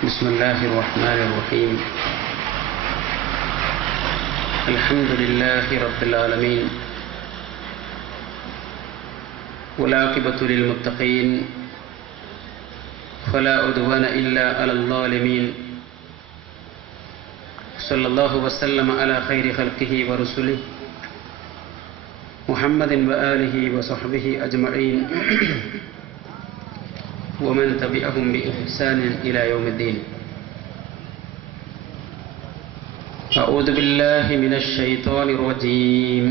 بسم الله الرحمن الرحيم. الحمد لله رب العالمين، والعاقبة للمتقين، فلا عدوان إلا على الظالمين. صلى الله وسلم على خير خلقه ورسله محمد وآله وصحبه أجمعين ومن تبعهم بإحسان إلى يوم الدين. أعوذ بالله من الشيطان الرجيم.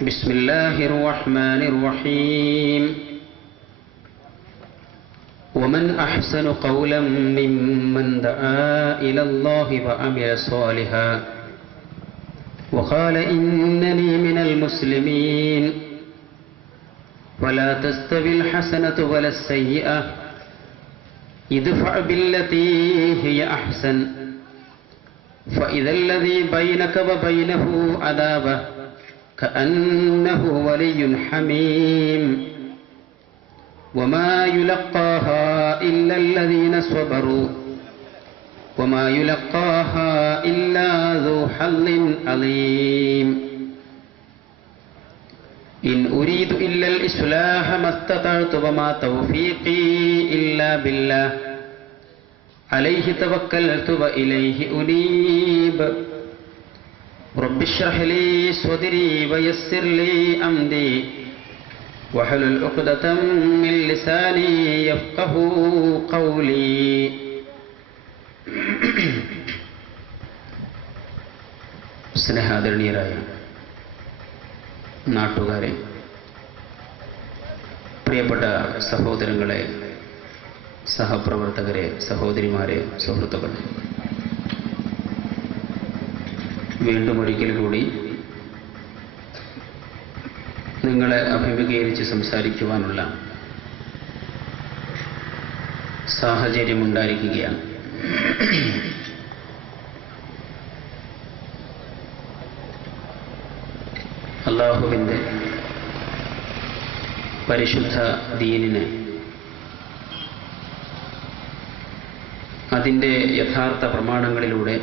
بسم الله الرحمن الرحيم. ومن أحسن قولا ممن دعا إلى الله وعمل صالحا وقال إنني من المسلمين. ولا تستوي الحسنة ولا السيئة ادفع بالتي هي أحسن فإذا الذي بينك وبينه عداوة كأنه ولي حميم. وما يلقاها إلا الذين صبروا وما يلقاها إلا ذو حظ عظيم. إن أريد إلا الإصلاح ما استطعت وما توفيقي إلا بالله عليه توكلت وإليه أنيب. رب اشرح لي صدري ويسر لي أمري واحلل عقدة من لساني يفقهوا قولي. സ്നേഹാദരണീയരായ നാട്ടുകാരെ, പ്രിയപ്പെട്ട സഹോദരങ്ങളെ, സഹപ്രവർത്തകരെ, സഹോദരിമാരെ, സുഹൃത്തുക്കളെ, വീണ്ടും ഒരിക്കൽ കൂടി നിങ്ങളെ അഭിമുഖീകരിച്ച് സംസാരിക്കുവാനുള്ള സാഹചര്യമുണ്ടായിരിക്കുകയാണ്. അല്ലാഹുവിൻ്റെ പരിശുദ്ധ ദീനിനെ അതിൻ്റെ യഥാർത്ഥ പ്രമാണങ്ങളിലൂടെ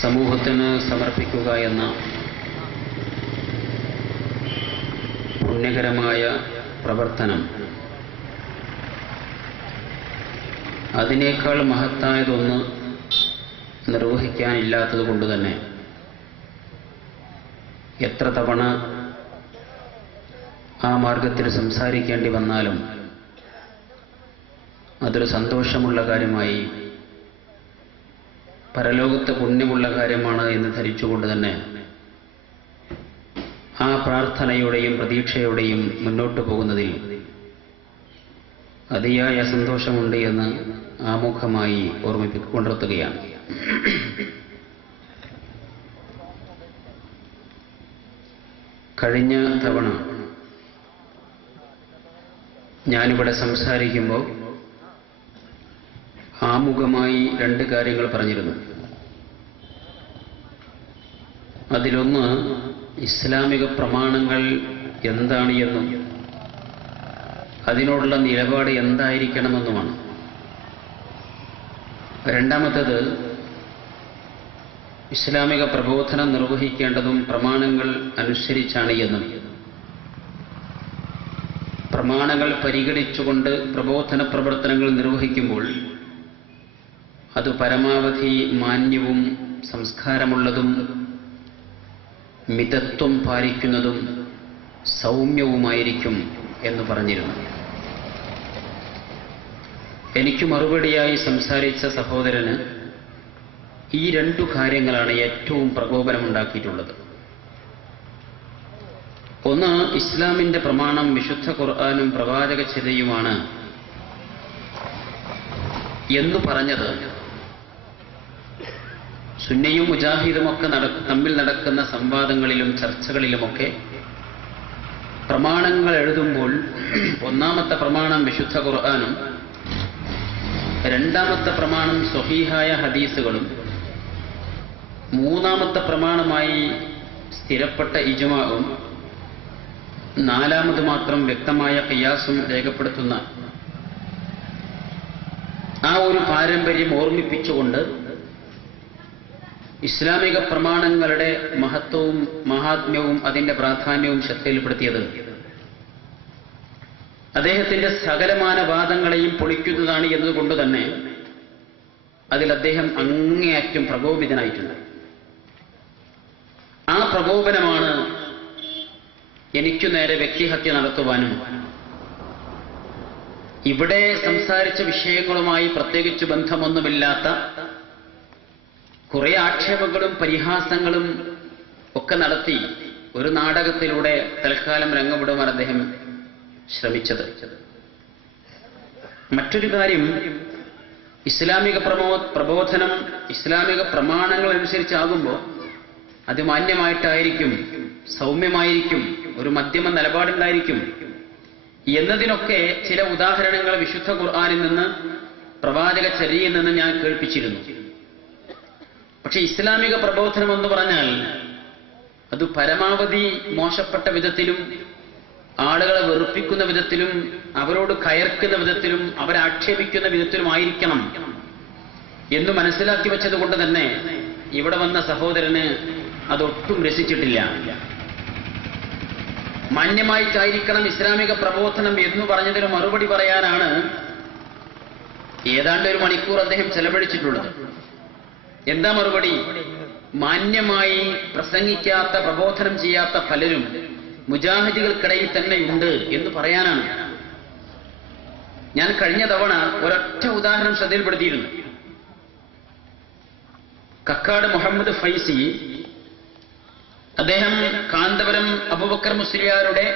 സമൂഹത്തിന് സമർപ്പിക്കുക എന്ന പുണ്യകരമായ പ്രവർത്തനം അതിനേക്കാൾ മഹത്തായതൊന്ന് നിർവഹിക്കാനില്ലാത്തത് കൊണ്ട് തന്നെ എത്ര തവണ ആ മാർഗത്തിൽ സംസാരിക്കേണ്ടി വന്നാലും അതൊരു സന്തോഷമുള്ള കാര്യമായി, പരലോകത്ത് പുണ്യമുള്ള കാര്യമാണ് എന്ന് ധരിച്ചുകൊണ്ട് തന്നെ ആ പ്രാർത്ഥനയോടെയും പ്രതീക്ഷയോടെയും മുന്നോട്ട് പോകുന്നതിൽ അതിയായ സന്തോഷമുണ്ട് എന്ന് ആമുഖമായി ഓർമ്മിപ്പിക്കൊണ്ടിരുത്തുകയാണ്. കഴിഞ്ഞ തവണ ഞാനിവിടെ സംസാരിക്കുമ്പോൾ ആമുഖമായി രണ്ട് കാര്യങ്ങൾ പറഞ്ഞിരുന്നു. അതിലൊന്ന് ഇസ്ലാമിക പ്രമാണങ്ങൾ എന്താണ് എന്നും അതിനോടുള്ള നിലപാട് എന്തായിരിക്കണമെന്നുമാണ്. രണ്ടാമത്തേത് ഇസ്ലാമിക പ്രബോധനം നിർവഹിക്കേണ്ടതും പ്രമാണങ്ങൾ അനുസരിച്ചാണ് എന്നും പ്രമാണങ്ങൾ പരിഗണിച്ചുകൊണ്ട് പ്രബോധന പ്രവർത്തനങ്ങൾ നിർവഹിക്കുമ്പോൾ അത് പരമാവധി മാന്യവും സംസ്കാരമുള്ളതും മിതത്വം പാലിക്കുന്നതും സൗമ്യവുമായിരിക്കും എന്ന് പറഞ്ഞിരുന്നു. എനിക്ക് മറുപടിയായി സംസാരിച്ച സഹോദരന് ഈ രണ്ടു കാര്യങ്ങളാണ് ഏറ്റവും പ്രകോപനമുണ്ടാക്കിയിട്ടുള്ളത്. ഒന്ന്, ഇസ്ലാമിന്റെ പ്രമാണം വിശുദ്ധ ഖുർആനും പ്രവാചക ചര്യയുമാണ് എന്ന് പറഞ്ഞത് സുന്നിയും മുജാഹിദുമൊക്കെ തമ്മിൽ നടക്കുന്ന സംവാദങ്ങളിലും ചർച്ചകളിലുമൊക്കെ പ്രമാണങ്ങൾ എഴുതുമ്പോൾ ഒന്നാമത്തെ പ്രമാണം വിശുദ്ധ ഖുർആനും രണ്ടാമത്തെ പ്രമാണം സ്വഹീഹായ ഹദീസുകളും മൂന്നാമത്തെ പ്രമാണമായി സ്ഥിരപ്പെട്ട ഇജ്മാഉം നാലാമത് മാത്രം വ്യക്തമായ ഖിയാസും രേഖപ്പെടുത്തുന്ന ആ ഒരു പാരമ്പര്യം ഓർമ്മിപ്പിച്ചുകൊണ്ട് ഇസ്ലാമിക പ്രമാണങ്ങളുടെ മഹത്വവും മഹാത്മ്യവും അതിന്റെ പ്രാധാന്യവും ശ്രദ്ധയിൽപ്പെടുത്തിയത് അദ്ദേഹത്തിന്റെ സകലമാന വാദങ്ങളെയും പൊളിക്കുന്നതാണ് എന്നതുകൊണ്ട് തന്നെ അതിൽ അദ്ദേഹം അങ്ങേയറ്റം പ്രകോപിതനായിട്ടുണ്ട്. ആ പ്രകോപനമാണ് എനിക്കു നേരെ വ്യക്തിഹത്യ നടത്തുവാനും ഇവിടെ സംസാരിച്ച വിഷയങ്ങളുമായി പ്രത്യേകിച്ച് ബന്ധമൊന്നുമില്ലാത്ത കുറെ ആക്ഷേപങ്ങളും പരിഹാസങ്ങളും ഒക്കെ നടത്തി ഒരു നാടകത്തിലൂടെ തൽക്കാലം രംഗമിടുവാൻ അദ്ദേഹം ശ്രമിച്ചത്. മറ്റൊരു കാര്യം, ഇസ്ലാമിക പ്രബോധനം ഇസ്ലാമിക പ്രമാണങ്ങൾ അനുസരിച്ചാകുമ്പോൾ അത് മാന്യമായിട്ടായിരിക്കും, സൗമ്യമായിരിക്കും, ഒരു മധ്യമ നിലപാടുണ്ടായിരിക്കും എന്നതിനൊക്കെ ചില ഉദാഹരണങ്ങൾ വിശുദ്ധ ഖുർആനിൽ നിന്ന്, പ്രവാചക ചര്യയിൽ നിന്ന് ഞാൻ കേൾപ്പിച്ചിരുന്നു. പക്ഷെ ഇസ്ലാമിക പ്രബോധനം എന്ന് പറഞ്ഞാൽ അത് പരമാവധി മോശപ്പെട്ട വിധത്തിലും ആളുകളെ വെറുപ്പിക്കുന്ന വിധത്തിലും അവരോട് കയർക്കുന്ന വിധത്തിലും അവരെ ആക്ഷേപിക്കുന്ന വിധത്തിലുമായിരിക്കണം എന്ന് മനസ്സിലാക്കി വെച്ചത് കൊണ്ട് തന്നെ ഇവിടെ വന്ന സഹോദരന് അതൊട്ടും രസിച്ചിട്ടില്ല. മാന്യമായിട്ടായിരിക്കണം ഇസ്ലാമിക പ്രബോധനം എന്ന് പറഞ്ഞതിന് മറുപടി പറയാനാണ് ഏതാണ്ട് 1 മണിക്കൂർ അദ്ദേഹം ചെലവഴിച്ചിട്ടുള്ളത്. എന്താ മറുപടി? മാന്യമായി പ്രസംഗിക്കാത്ത, പ്രബോധനം ചെയ്യാത്ത പലരും മുജാഹിദുകൾക്കിടയിൽ തന്നെയുണ്ട് എന്ന് പറയാനാണ്. ഞാൻ കഴിഞ്ഞ തവണ ഒരൊറ്റ ഉദാഹരണം ശ്രദ്ധയിൽപ്പെടുത്തിയിരുന്നു. കക്കാട് മുഹമ്മദ് ഫൈസി, അദ്ദേഹം കാന്തപുരം അബൂബക്കർ മുസ്ലിയാരുടെ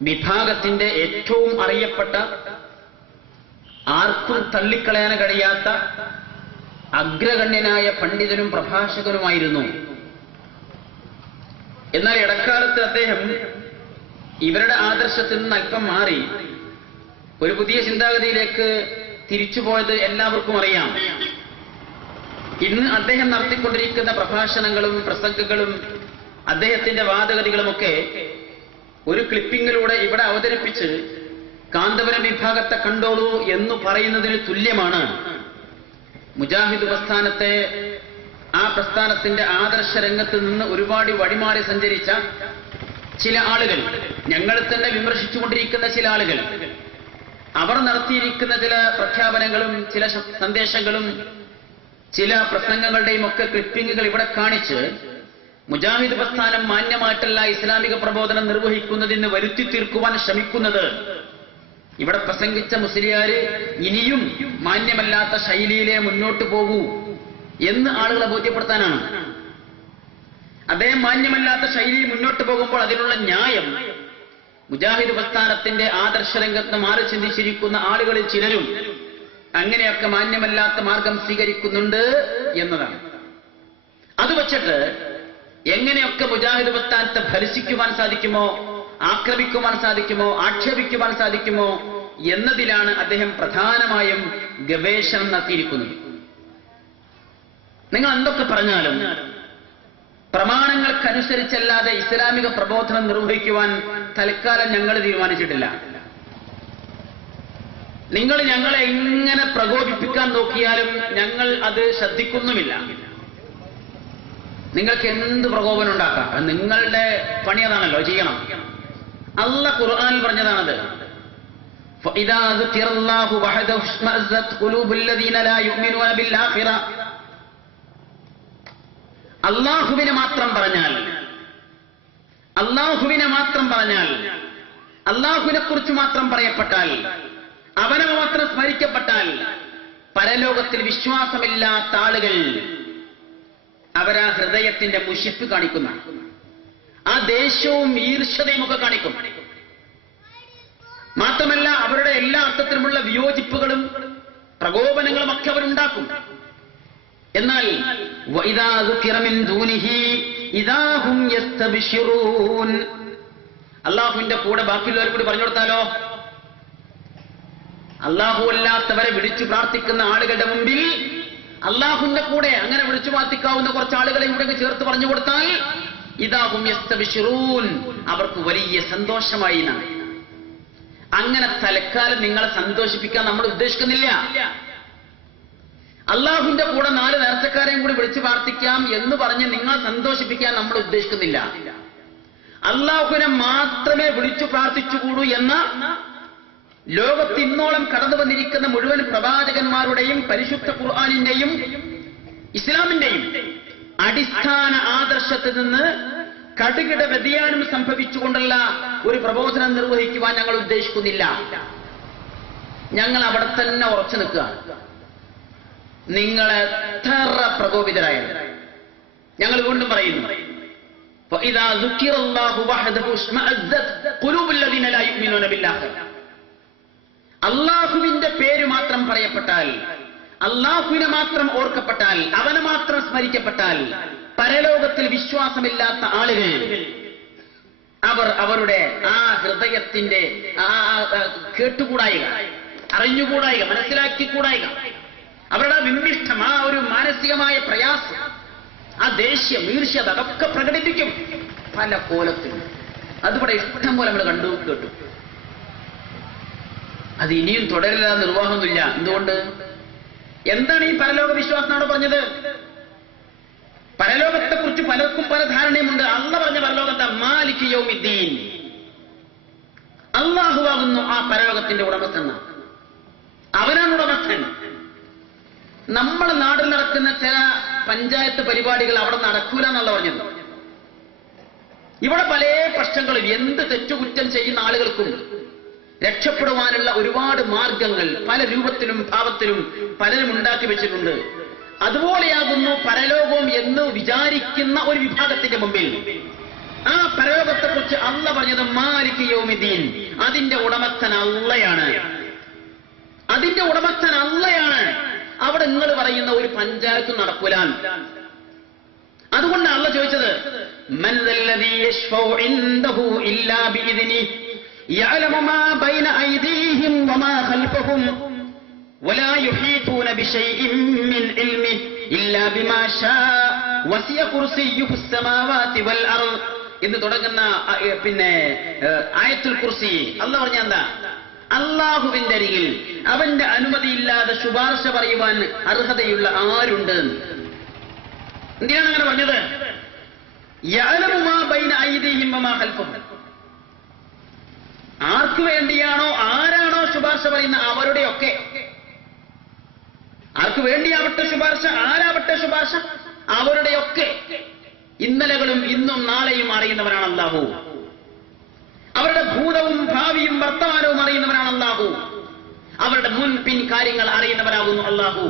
വിഭാഗത്തിന്റെ ഏറ്റവും അറിയപ്പെട്ട, ആർക്കും തള്ളിക്കളയാൻ കഴിയാത്ത അഗ്രഗണ്യനായ പണ്ഡിതനും പ്രഭാഷകനുമായിരുന്നു. എന്നാൽ ഇടക്കാലത്ത് അദ്ദേഹം ഇവരുടെ ആദർശത്തിൽ നിന്ന് അല്പം മാറി ഒരു പുതിയ ചിന്താഗതിയിലേക്ക് തിരിച്ചുപോയത് എല്ലാവർക്കും അറിയാം. ഇന്ന് അദ്ദേഹം നടത്തിക്കൊണ്ടിരിക്കുന്ന പ്രഭാഷണങ്ങളും പ്രസംഗങ്ങളും അദ്ദേഹത്തിന്റെ വാദഗതികളുമൊക്കെ ഒരു ക്ലിപ്പിങ്ങിലൂടെ ഇവിടെ അവതരിപ്പിച്ച് കാന്തപുരം വിഭാഗത്തെ കണ്ടോളൂ എന്ന് പറയുന്നതിന് തുല്യമാണ്. മുജാഹിദ് പ്രസ്ഥാനത്തെ, ആ പ്രസ്ഥാനത്തിന്റെ ആദർശ രംഗത്ത് നിന്ന് ഒരുപാട് വഴിമാറി സഞ്ചരിച്ച ചില ആളുകൾ, ഞങ്ങൾ തന്നെ വിമർശിച്ചുകൊണ്ടിരിക്കുന്ന ചില ആളുകൾ, അവർ നടത്തിയിരിക്കുന്ന ചില പ്രഖ്യാപനങ്ങളും ചില സന്ദേശങ്ങളും ചില പ്രസംഗങ്ങളുടെയും ഒക്കെ ക്ലിപ്പിങ്ങുകൾ ഇവിടെ കാണിച്ച് മുജാഹിദ് പ്രസ്ഥാനം മാന്യമായിട്ടല്ല ഇസ്ലാമിക പ്രബോധനം നിർവഹിക്കുന്നതിന് വരുത്തി തീർക്കുവാൻ ശ്രമിക്കുന്നത്, ഇവിടെ പ്രസംഗിച്ച മുസ്ലിയാര് ഇനിയും മാന്യമല്ലാത്ത ശൈലിയിലെ മുന്നോട്ട് പോകൂ എന്ന് ആളുകളെ ബോധ്യപ്പെടുത്താനാണ്. അദ്ദേഹം മാന്യമല്ലാത്ത ശൈലിയിൽ മുന്നോട്ട് പോകുമ്പോൾ അതിനുള്ള ന്യായം മുജാഹിദ് പ്രസ്ഥാനത്തിന്റെ ആദർശരംഗത്ത് മാറി ചിന്തിച്ചിരിക്കുന്ന ആളുകളിൽ ചിലരും അങ്ങനെയൊക്കെ മാന്യമല്ലാത്ത മാർഗം സ്വീകരിക്കുന്നുണ്ട് എന്നതാണ്. അത് വച്ചിട്ട് എങ്ങനെയൊക്കെ മുജാഹിദ് പ്രസ്ഥാനത്തെ ഭരിക്കുവാൻ സാധിക്കുമോ, ആക്രമിക്കുവാൻ സാധിക്കുമോ, ആക്ഷേപിക്കുവാൻ സാധിക്കുമോ എന്നതിലാണ് അദ്ദേഹം പ്രധാനമായും ഗവേഷണം നടത്തിയിരിക്കുന്നത്. നിങ്ങൾ എന്തൊക്കെ പറഞ്ഞാലും പ്രമാണങ്ങൾക്കനുസരിച്ചല്ലാതെ ഇസ്ലാമിക പ്രബോധനം നിർവഹിക്കുവാൻ തൽക്കാലം ഞങ്ങൾ തീരുമാനിച്ചിട്ടില്ല. നിങ്ങൾ ഞങ്ങളെ എങ്ങനെ പ്രകോപിപ്പിക്കാൻ നോക്കിയാലും ഞങ്ങൾ അത് ശ്രദ്ധിക്കുന്നുമില്ല. നിങ്ങൾക്ക് എന്ത് പ്രകോപനം ഉണ്ടാക്കാം, നിങ്ങളുടെ പണി അതാണല്ലോ, ചെയ്യണം. അല്ലാഹു ഖുർആനിൽ പറഞ്ഞതാണത്. فإذا ذكر الله وحده اشمأزت قلوب الذين لا يؤمنون بالآخرة. അല്ലാഹുവിനെ മാത്രം പറഞ്ഞാൽ, അല്ലാഹുവിനെ മാത്രം പറഞ്ഞാൽ, അല്ലാഹുവിനെ കുറിച്ച് മാത്രം പറയപ്പെട്ടാൽ, അവനെ മാത്രം സ്മരിക്കപ്പെട്ടാൽ പരലോകത്തിൽ വിശ്വാസമില്ലാത്ത ആളുകൾ അവരാ ഹൃദയത്തിന്റെ മുഷിപ്പ് കാണിക്കുന്ന, ആ ദേഷ്യവും ഈർഷ്യതയും ഒക്കെ കാണിക്കും. മാത്രമല്ല അവരുടെ എല്ലാ അർത്ഥത്തിലുമുള്ള വിയോജിപ്പുകളും പ്രകോപനങ്ങളും ഒക്കെ അവരുണ്ടാക്കും. എന്നാൽ വഇദാ ദുകിറ മിൻ ദൂനിഹി ഇദാ ഹും യസ്തബ്ശിറൂൻ. അല്ലാഹുവിന്റെ കൂടെ ബാക്കിയുള്ളവർ കൂടി പറഞ്ഞു കൊടുത്താലോ, അല്ലാഹു അല്ലാത്തവരെ വിളിച്ചു പ്രാർത്ഥിക്കുന്ന ആളുകളുടെ മുമ്പിൽ അല്ലാഹുവിന്റെ കൂടെ അങ്ങനെ വിളിച്ചു പ്രാർത്ഥിക്കാവുന്ന കുറച്ച് ആളുകളെ ഇവിടെ ചേർത്ത് പറഞ്ഞു കൊടുത്താൽ ഇദാ ഹും യസ്തബ്ശിറൂൻ, അവർക്ക് വലിയ സന്തോഷമായി. അങ്ങനെ തൽക്കാലം നിങ്ങളെ സന്തോഷിപ്പിക്കാൻ നമ്മൾ ഉദ്ദേശിക്കുന്നില്ല. അള്ളാഹുവിന്റെ കൂടെ 4 നേർച്ചക്കാരെയും കൂടി വിളിച്ചു പ്രാർത്ഥിക്കാം എന്ന് പറഞ്ഞ് നിങ്ങളെ സന്തോഷിപ്പിക്കാൻ നമ്മൾ ഉദ്ദേശിക്കുന്നില്ല. അള്ളാഹുവിനെ മാത്രമേ വിളിച്ചു പ്രാർത്ഥിച്ചുകൂടൂ എന്ന ലോകത്ത് ഇന്നോളം കടന്നു വന്നിരിക്കുന്ന മുഴുവൻ പ്രവാചകന്മാരുടെയും പരിശുദ്ധ ഖുർആനിന്റെയും ഇസ്ലാമിന്റെയും അടിസ്ഥാന ആദർശത്തിൽ നിന്ന് കടുകിട വ്യതിയാനം സംഭവിച്ചുകൊണ്ടുള്ള ഒരു പ്രബോധനം നിർവഹിക്കുവാൻ ഞങ്ങൾ ഉദ്ദേശിക്കുന്നില്ല. ഞങ്ങൾ അവിടെ തന്നെ ഉറച്ചു നിൽക്കുകയാണ്. നിങ്ങളെ എത്ര പ്രകോപിതരായാലും ഞങ്ങൾ വീണ്ടും പറയുന്നു, فإذا ذكر الله وحده اشمأزت قلوب الذين لا يؤمنون بالآخرة. അള്ളാഹുവിന്റെ പേര് മാത്രം പറയപ്പെട്ടാൽ, അള്ളാഹുവിനെ മാത്രം ഓർക്കപ്പെട്ടാൽ, അവനെ മാത്രം സ്മരിക്കപ്പെട്ടാൽ പരലോകത്തിൽ വിശ്വാസമില്ലാത്ത ആളുകൾ അവരുടെ ആ ഹൃദയത്തിന്റെ കേട്ടുകൂടായിക, അറിഞ്ഞുകൂടായിക, മനസ്സിലാക്കിക്കൂടായിക, അവരുടെ വിമ്മിഷ്ടം, ആ ഒരു മാനസികമായ പ്രയാസം, ആ ദേഷ്യം, ഈർഷ്യ, അതൊക്കെ പ്രകടിപ്പിക്കും പല കോലത്തിലും. അതിവിടെ ഇഷ്ടം പോലെ നമ്മൾ കണ്ടു കേട്ടു. അത് ഇനിയും തുടരില്ല, നിർവാഹമൊന്നുമില്ല. എന്തുകൊണ്ട്? എന്താണ് ഈ പരലോക വിശ്വാസം അവിടെ പറഞ്ഞത്? പരലോകത്തെ കുറിച്ച് പലർക്കും പല ധാരണയുമുണ്ട്. അള്ളാഹ് പറഞ്ഞ പരലോകം എന്താ? മാലിക് യൗമിദ്ദീൻ. അള്ളാഹുവാകുന്നു ആ പരലോകത്തിന്റെ ഉടമസ്ഥൻ. അവനാണ് ഉടമസ്ഥൻ. നമ്മുടെ നാട്ടിൽ നടക്കുന്ന ചില പഞ്ചായത്ത് പരിപാടികൾ അവിടെ നടക്കൂല എന്നല്ല പറഞ്ഞത്. ഇവിടെ പല പ്രശ്നങ്ങളും, എന്ത് തെറ്റുകുറ്റം ചെയ്യുന്ന ആളുകൾക്കും രക്ഷപ്പെടുവാനുള്ള ഒരുപാട് മാർഗങ്ങൾ പല രൂപത്തിലും ഭാവത്തിലും പലരും ഉണ്ടാക്കി വെച്ചിട്ടുണ്ട്. അതുപോലെയാകുന്നു പരലോകവും എന്ന് വിചാരിക്കുന്ന ഒരു വിഭാഗത്തിന്റെ മുമ്പിൽ ആ പരലോകത്തെ കുറിച്ച് അള്ളാഹ് പറഞ്ഞത് മാലിക് യൗമിദ്ദീൻ. അതിന്റെ ഉടമസ്ഥൻ അള്ളയാണ്. അതിന്റെ ഉടമസ്ഥൻ അള്ളയാണ്. അവിടെ നിങ്ങൾ പറയുന്ന ഒരു പഞ്ചായത്തും നടക്കൂല. അതുകൊണ്ട് അള്ളാഹ് ചോദിച്ചത്, മൻ ദല്ലദീ യശ്ഫഉ ഇൻദഹു ഇല്ലാ ബിഇദ്നിഹി യഅലമു മാ ബൈന ഐദീഹിം വമാ ഖൽഫഹും വലാ യുഹീതൂന ബിശൈഇൻ മിൻ ഇൽമിഹി ഇല്ലാ ബിമാ ശാഅ വസിയ കുർസിയ്യുഹു സ്സമാവാതി വൽ അർദ് എന്ന് തുടങ്ങുന്ന ആയത്തുൽ കുർസി. അള്ളാഹ് പറഞ്ഞ എന്താ? അള്ളാഹുവിന്റെ അരികിൽ അവന്റെ അനുമതിയില്ലാതെ ശുപാർശ പറയുവാൻ അർഹതയുള്ള ആരുണ്ട്? എന്തിനാണ് അങ്ങനെ പറഞ്ഞത്? യഅലമു മാ ബൈന ഐദീഹിം വമാ ഖൽഫഹും. ആർക്ക് വേണ്ടിയാണോ, ആരാണോ ശുപാർശ പറയുന്ന അവരുടെയൊക്കെ, ആർക്ക് വേണ്ടിയാവട്ടെ ശുപാർശ, ആരാവട്ടെ ശുപാർശ, അവരുടെയൊക്കെ ഇന്നലകളും ഇന്നും നാളെയും അറിയുന്നവനാണ് അല്ലാഹു. അവരുടെ ഭൂതവും ഭാവിയും വർത്തമാനവും അറിയുന്നവനാണ് അല്ലാഹു. അവരുടെ മുൻ പിൻ കാര്യങ്ങൾ അറിയുന്നവനാകുന്നു അല്ലാഹു.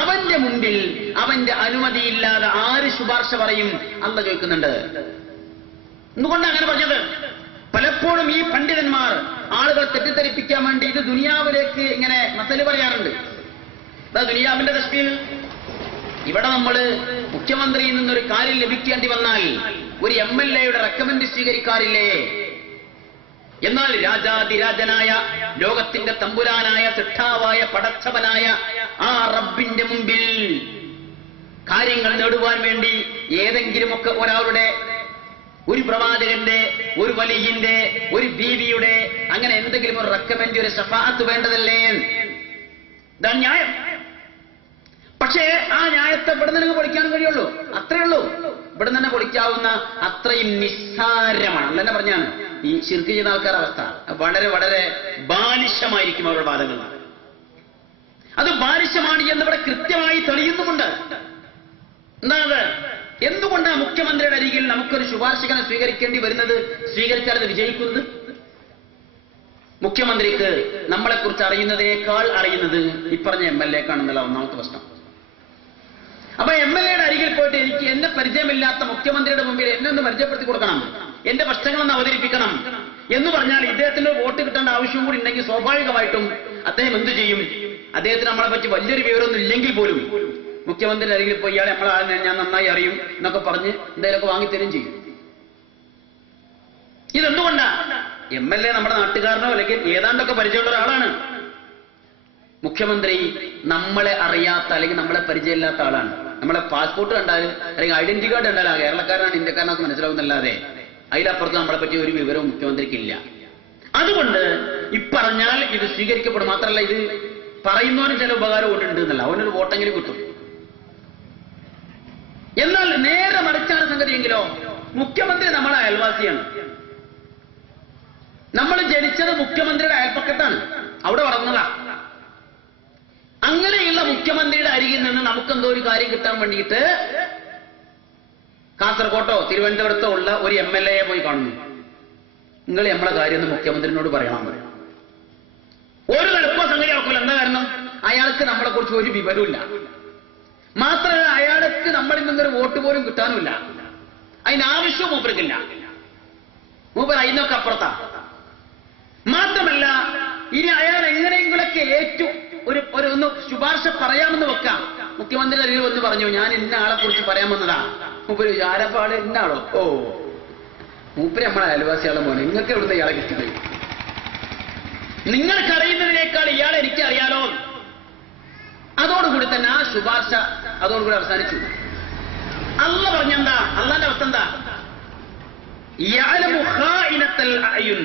അവന്റെ മുൻപിൽ അവന്റെ അനുമതിയില്ലാതെ ആര് ശുപാർശ പറയും? അല്ലാഹ് ചോദിക്കുന്നുണ്ട്. എന്തുകൊണ്ടാണ് അങ്ങനെ പറഞ്ഞത്? പലപ്പോഴും ഈ പണ്ഡിതന്മാർ ആളുകൾ തെറ്റിദ്ധരിപ്പിക്കാൻ വേണ്ടി ഇത് ദുനിയാവിലേക്ക് ഇങ്ങനെ മസല് പറയാറുണ്ട്. ദുനിയാവിന്റെ ദൃഷ്ടിയിൽ ഇവിടെ നമ്മൾ മുഖ്യമന്ത്രിയിൽ നിന്നൊരു കാര്യം ലഭിക്കേണ്ടി വന്നാൽ ഒരു MLA-യുടെ റെക്കമെൻഡ് സ്വീകരിക്കാറില്ലേ? എന്നാൽ രാജാതിരാജനായ ലോകത്തിന്റെ തമ്പുരാനായ സിട്ടാവായ പടച്ചവനായ ആ റബ്ബിന്റെ മുമ്പിൽ കാര്യങ്ങൾ നേടുവാൻ വേണ്ടി ഏതെങ്കിലുമൊക്കെ ഒരാളുടെ, ഒരു പ്രവാചകന്റെ, ഒരു വലിയന്റെ, ഒരു ബീവിയുടെ, അങ്ങനെ എന്തെങ്കിലും ഒരു റെക്കമെൻഡ്, ഒരു ശഫാഅത്ത് വേണ്ടതല്ലേ? ഇതാണ് ന്യായം. പക്ഷേ ആ ന്യായത്തെ ഇവിടെ നിന്ന് പൊളിക്കാൻ കഴിയുള്ളൂ. അത്രയേ ഉള്ളൂ. ഇവിടെ തന്നെ പൊളിക്കാവുന്ന അത്രയും നിസ്സാരമാണ്. അല്ലെന്നെ പറഞ്ഞാണ് ഈ ശിർക്ക് ചെയ്യുന്ന ആൾക്കാരുടെ അവസ്ഥ. വളരെ വളരെ ബാലിശമായിരിക്കും അവരുടെ വാദങ്ങൾ. അത് ബാലിശമാണ് എന്നിവിടെ കൃത്യമായി തെളിയുന്നുമുണ്ട്. എന്താണ്? എന്തുകൊണ്ടാണ് മുഖ്യമന്ത്രിയുടെ അരികിൽ നമുക്കൊരു ശുപാർശകനെ സ്വീകരിക്കേണ്ടി വരുന്നത്, സ്വീകരിച്ചാൽ അത് വിജയിക്കുന്നത്? മുഖ്യമന്ത്രിക്ക് നമ്മളെക്കുറിച്ച് അറിയുന്നതിനേക്കാൾ അറിയുന്നത് ഇപ്പറഞ്ഞ MLA-ക്കാണെന്നുള്ള ഒന്നാമത്തെ പ്രശ്നം. അപ്പൊ MLA-യുടെ അരികിൽ പോയിട്ട് എനിക്ക് എന്നെ പരിചയമില്ലാത്ത മുഖ്യമന്ത്രിയുടെ മുമ്പിൽ എന്നെ ഒന്ന് പരിചയപ്പെടുത്തി കൊടുക്കണം, എന്റെ പ്രശ്നങ്ങളൊന്ന് അവതരിപ്പിക്കണം എന്ന് പറഞ്ഞാൽ ഇദ്ദേഹത്തിന് വോട്ട് കിട്ടേണ്ട ആവശ്യം കൂടി ഉണ്ടെങ്കിൽ സ്വാഭാവികമായിട്ടും അദ്ദേഹം എന്തു ചെയ്യും? അദ്ദേഹത്തിന് നമ്മളെ പറ്റി വലിയൊരു വിവരമൊന്നും ഇല്ലെങ്കിൽ പോലും മുഖ്യമന്ത്രിയുടെ അരികിൽ പോയി ഇയാളെ നമ്മളെ ഞാൻ നന്നായി അറിയും എന്നൊക്കെ പറഞ്ഞ് എന്തെങ്കിലുമൊക്കെ വാങ്ങിത്തരും ചെയ്യും. ഇതെന്തുകൊണ്ടാ? MLA നമ്മുടെ നാട്ടുകാരനോ അല്ലെങ്കിൽ ഏതാണ്ടൊക്കെ പരിചയമുള്ള ഒരാളാണ്. മുഖ്യമന്ത്രി നമ്മളെ അറിയാത്ത അല്ലെങ്കിൽ നമ്മളെ പരിചയമില്ലാത്ത ആളാണ്. നമ്മളെ പാസ്പോർട്ട് കണ്ടാൽ അല്ലെങ്കിൽ ഐഡന്റിറ്റി കാർഡ് കണ്ടാൽ ആ കേരളക്കാരനാണ് ഇന്ത്യക്കാരനൊക്കെ മനസ്സിലാവുന്നല്ലാതെ അതിലപ്പുറത്ത് നമ്മളെ പറ്റി ഒരു വിവരവും മുഖ്യമന്ത്രിക്കില്ല. അതുകൊണ്ട് ഇപ്പറഞ്ഞാൽ ഇത് സ്വീകരിക്കപ്പെടും. മാത്രമല്ല ഇത് പറയുന്നവനും ചില ഉപകാരം ഉണ്ട് എന്നല്ല, അവനൊരു വോട്ടെങ്കിലും കിട്ടും. എന്നാൽ നേരെ മറിച്ചാണ് സംഗതിയെങ്കിലോ, മുഖ്യമന്ത്രി നമ്മളെ അയൽവാസിയാണ്. നമ്മൾ ജനിച്ചത് മുഖ്യമന്ത്രിയുടെ അയൽപ്പക്കത്താണ്, അവിടെ വളർന്നതാ. അങ്ങനെയുള്ള മുഖ്യമന്ത്രിയുടെ അരികിൽ നിന്ന് നമുക്കെന്തോ ഒരു കാര്യം കിട്ടാൻ വേണ്ടിയിട്ട് കാസർകോട്ടോ തിരുവനന്തപുരത്തോ ഉള്ള ഒരു MLA പോയി കാണുന്നു. നിങ്ങൾ നമ്മളെ കാര്യം ഒന്ന് മുഖ്യമന്ത്രിനോട് പറയണം. ഒരു എളുപ്പ സംഗതി ആക്കൂല. എന്താ കാരണം? അയാൾക്ക് നമ്മളെ കുറിച്ച് ഒരു വിവരമില്ല. മാത്രമല്ല അയാൾക്ക് നമ്മളിൽ നിന്നൊരു വോട്ട് പോലും കിട്ടാനുമില്ല. അതിനാവശ്യവും മൂപ്പർക്കില്ല. മൂപ്പർ അതിനൊക്കെ അപ്പുറത്താ. മാത്രമല്ല ഇനി അയാൾ എങ്ങനെയെങ്കിലൊക്കെ ഒന്ന് ശുപാർശ പറയാമെന്ന് വെക്കാം. മുഖ്യമന്ത്രി അരികിൽ വന്ന് പറഞ്ഞു, ഞാൻ ഇന്ന ആളെ കുറിച്ച് പറയാൻ വന്നതാ. മൂപ്പര് ആരപ്പാട് ഇന്നാളോ? ഓ, മൂപ്പര് നമ്മളെ അയൽവാസിയാളെ മോനെ, നിങ്ങൾക്ക് എവിടുന്ന് ഇയാളെ കിട്ടുന്നത്? നിങ്ങൾക്കറിയുന്നതിനേക്കാൾ ഇയാളെ എനിക്കറിയാലോ. അതോടുകൂടി തന്നെ ആ ശുപാർശ അതോടുകൂടി അവസാനിച്ചു. അല്ല പറഞ്ഞെന്താ? അള്ളാന്റെ അവസ്ഥ എന്താ? യഅലമു ഖായിനത്തൽ അയുൻ,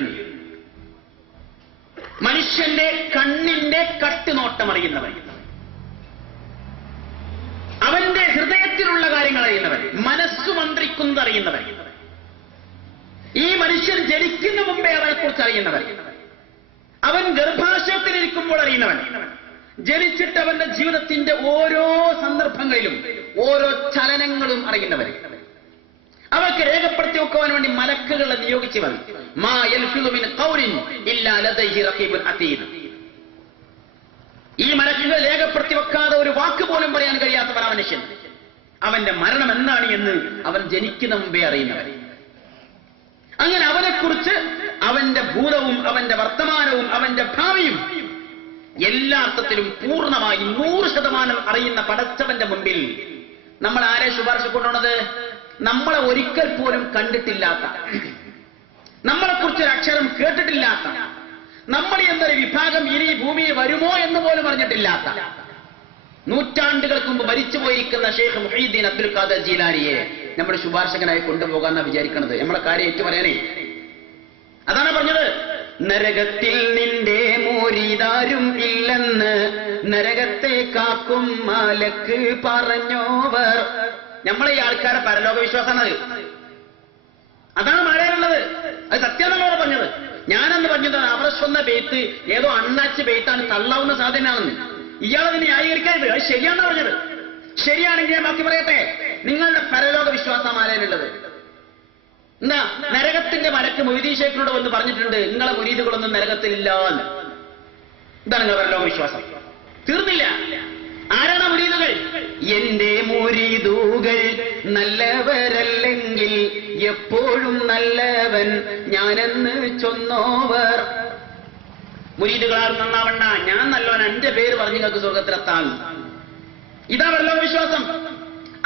മനുഷ്യന്റെ കണ്ണിന്റെ കട്ടുനോട്ടം അറിയുന്നവൻ, അവന്റെ ഹൃദയത്തിലുള്ള കാര്യങ്ങൾ അറിയുന്നവൻ, മനസ്സു മന്ത്രിക്കുന്നത് അറിയുന്നവൻ, ഈ മനുഷ്യൻ ജനിക്കുന്ന മുമ്പേ അവനെ കുറിച്ച് അറിയുന്നവൻ, അവൻ ഗർഭാശയത്തിലിരിക്കുമ്പോൾ അറിയുന്നവൻ, ജനിച്ചിട്ട് അവന്റെ ജീവിതത്തിന്റെ ഓരോ സന്ദർഭങ്ങളിലും ഓരോ ചലനങ്ങളും അറിയുന്നവൻ, അവർക്ക് രേഖപ്പെടുത്തി വെക്കുവാൻ വേണ്ടി മലക്കുകളെ നിയോഗിച്ചവൻ. മാ യൽഫിദു മിൻ ഖൗലിൻ ഇല്ലാ ലദൈഹി റഖീബുൻ അതീദ്. ഈ മലക്കുകൾ രേഖപ്പെടുത്തി വെക്കാതെ ഒരു വാക്ക് പോലും പറയാൻ കഴിയാത്തവൻ ആ മനുഷ്യൻ. അവന്റെ മരണം എന്താണ് എന്ന് അവൻ ജനിക്കുന്ന മുമ്പേ അറിയുന്നവൻ. അങ്ങനെ അവനെക്കുറിച്ച് അവന്റെ ഭൂതവും അവന്റെ വർത്തമാനവും അവന്റെ ഭാവിയും എല്ലാ അർത്ഥത്തിലും പൂർണ്ണമായി 100% അറിയുന്ന പടച്ചവന്റെ മുമ്പിൽ നമ്മൾ ആരെ ശുപാർശ കൊണ്ടുവന്നത്? നമ്മളെ ഒരിക്കൽ പോലും കണ്ടിട്ടില്ലാത്ത, നമ്മളെക്കുറിച്ചൊരു അക്ഷരം കേട്ടിട്ടില്ലാത്ത, നമ്മൾ എന്നൊരു വിഭാഗം ഇനി ഭൂമിയിൽ വരുമോ എന്ന് പോലും അറിഞ്ഞിട്ടില്ലാത്ത, നൂറ്റാണ്ടുകൾക്ക് മുമ്പ് മരിച്ചുപോയിരിക്കുന്ന ഷെയ്ഖ് മുഹീദ്ദീൻ അബ്ദുൽ ഖാദർ ജീലാനിയെ നമ്മുടെ ശുപാർശകനായി കൊണ്ടുപോകാന്നാണ് വിചാരിക്കുന്നത്. നമ്മളെ കാര്യം ഏറ്റു പറയാനേ. അതാണ് പറഞ്ഞത്, നരകത്തിൽ നിന്റെ മോരിതാരും ഇല്ലെന്ന് നരകത്തെ കാക്കും മാലക്ക് പറഞ്ഞോവർ. നമ്മളെ ഈ ആൾക്കാരെ പരലോക വിശ്വാസമാണത്. അതാണ് മഴയുള്ളത്. അത് സത്യമെന്നുള്ളവരെ പറഞ്ഞത്. ഞാനെന്ന് പറഞ്ഞത് അവരെ സ്വന്തം ബെയ്ത്ത് ഏതോ അണ്ണാച്ച് ബെയ്ത്താണ്, തള്ളാവുന്ന സാധനമാണെന്ന്. ഇയാളതിനെ ന്യായീകരിക്കരുത്. അത് ശരിയാണെന്ന് പറഞ്ഞത്. ശരിയാണെങ്കിൽ ഞാൻ ബാക്കി പറയട്ടെ. നിങ്ങളുടെ പരലോക വിശ്വാസം ആരേലുള്ളത്? എന്നാ നരകത്തിന്റെ മലക്ക് മൊയ്തീൻ ശേഖിനോട് വന്ന് പറഞ്ഞിട്ടുണ്ട്, നിങ്ങളെ മുരീദുകളൊന്നും നരകത്തിലില്ല എന്ന്. ഇതാണ് നിങ്ങളുടെ പരലോക വിശ്വാസം. തീർന്നില്ല. ആരാണ് മുരീദുകൾ? എന്റെ മുരീദുകൾ നല്ലവരല്ലെങ്കിൽ എപ്പോഴും നല്ലവൻ ഞാനെന്ന് ചൊന്നോവർ. മുരീദുകളാർ നന്നാവണ്ണ, ഞാൻ നല്ലവൻ, എന്റെ പേര് പറഞ്ഞ് നിങ്ങൾക്ക് സ്വർഗത്തിലെത്താൻ. ഇതാ പരലോക വിശ്വാസം.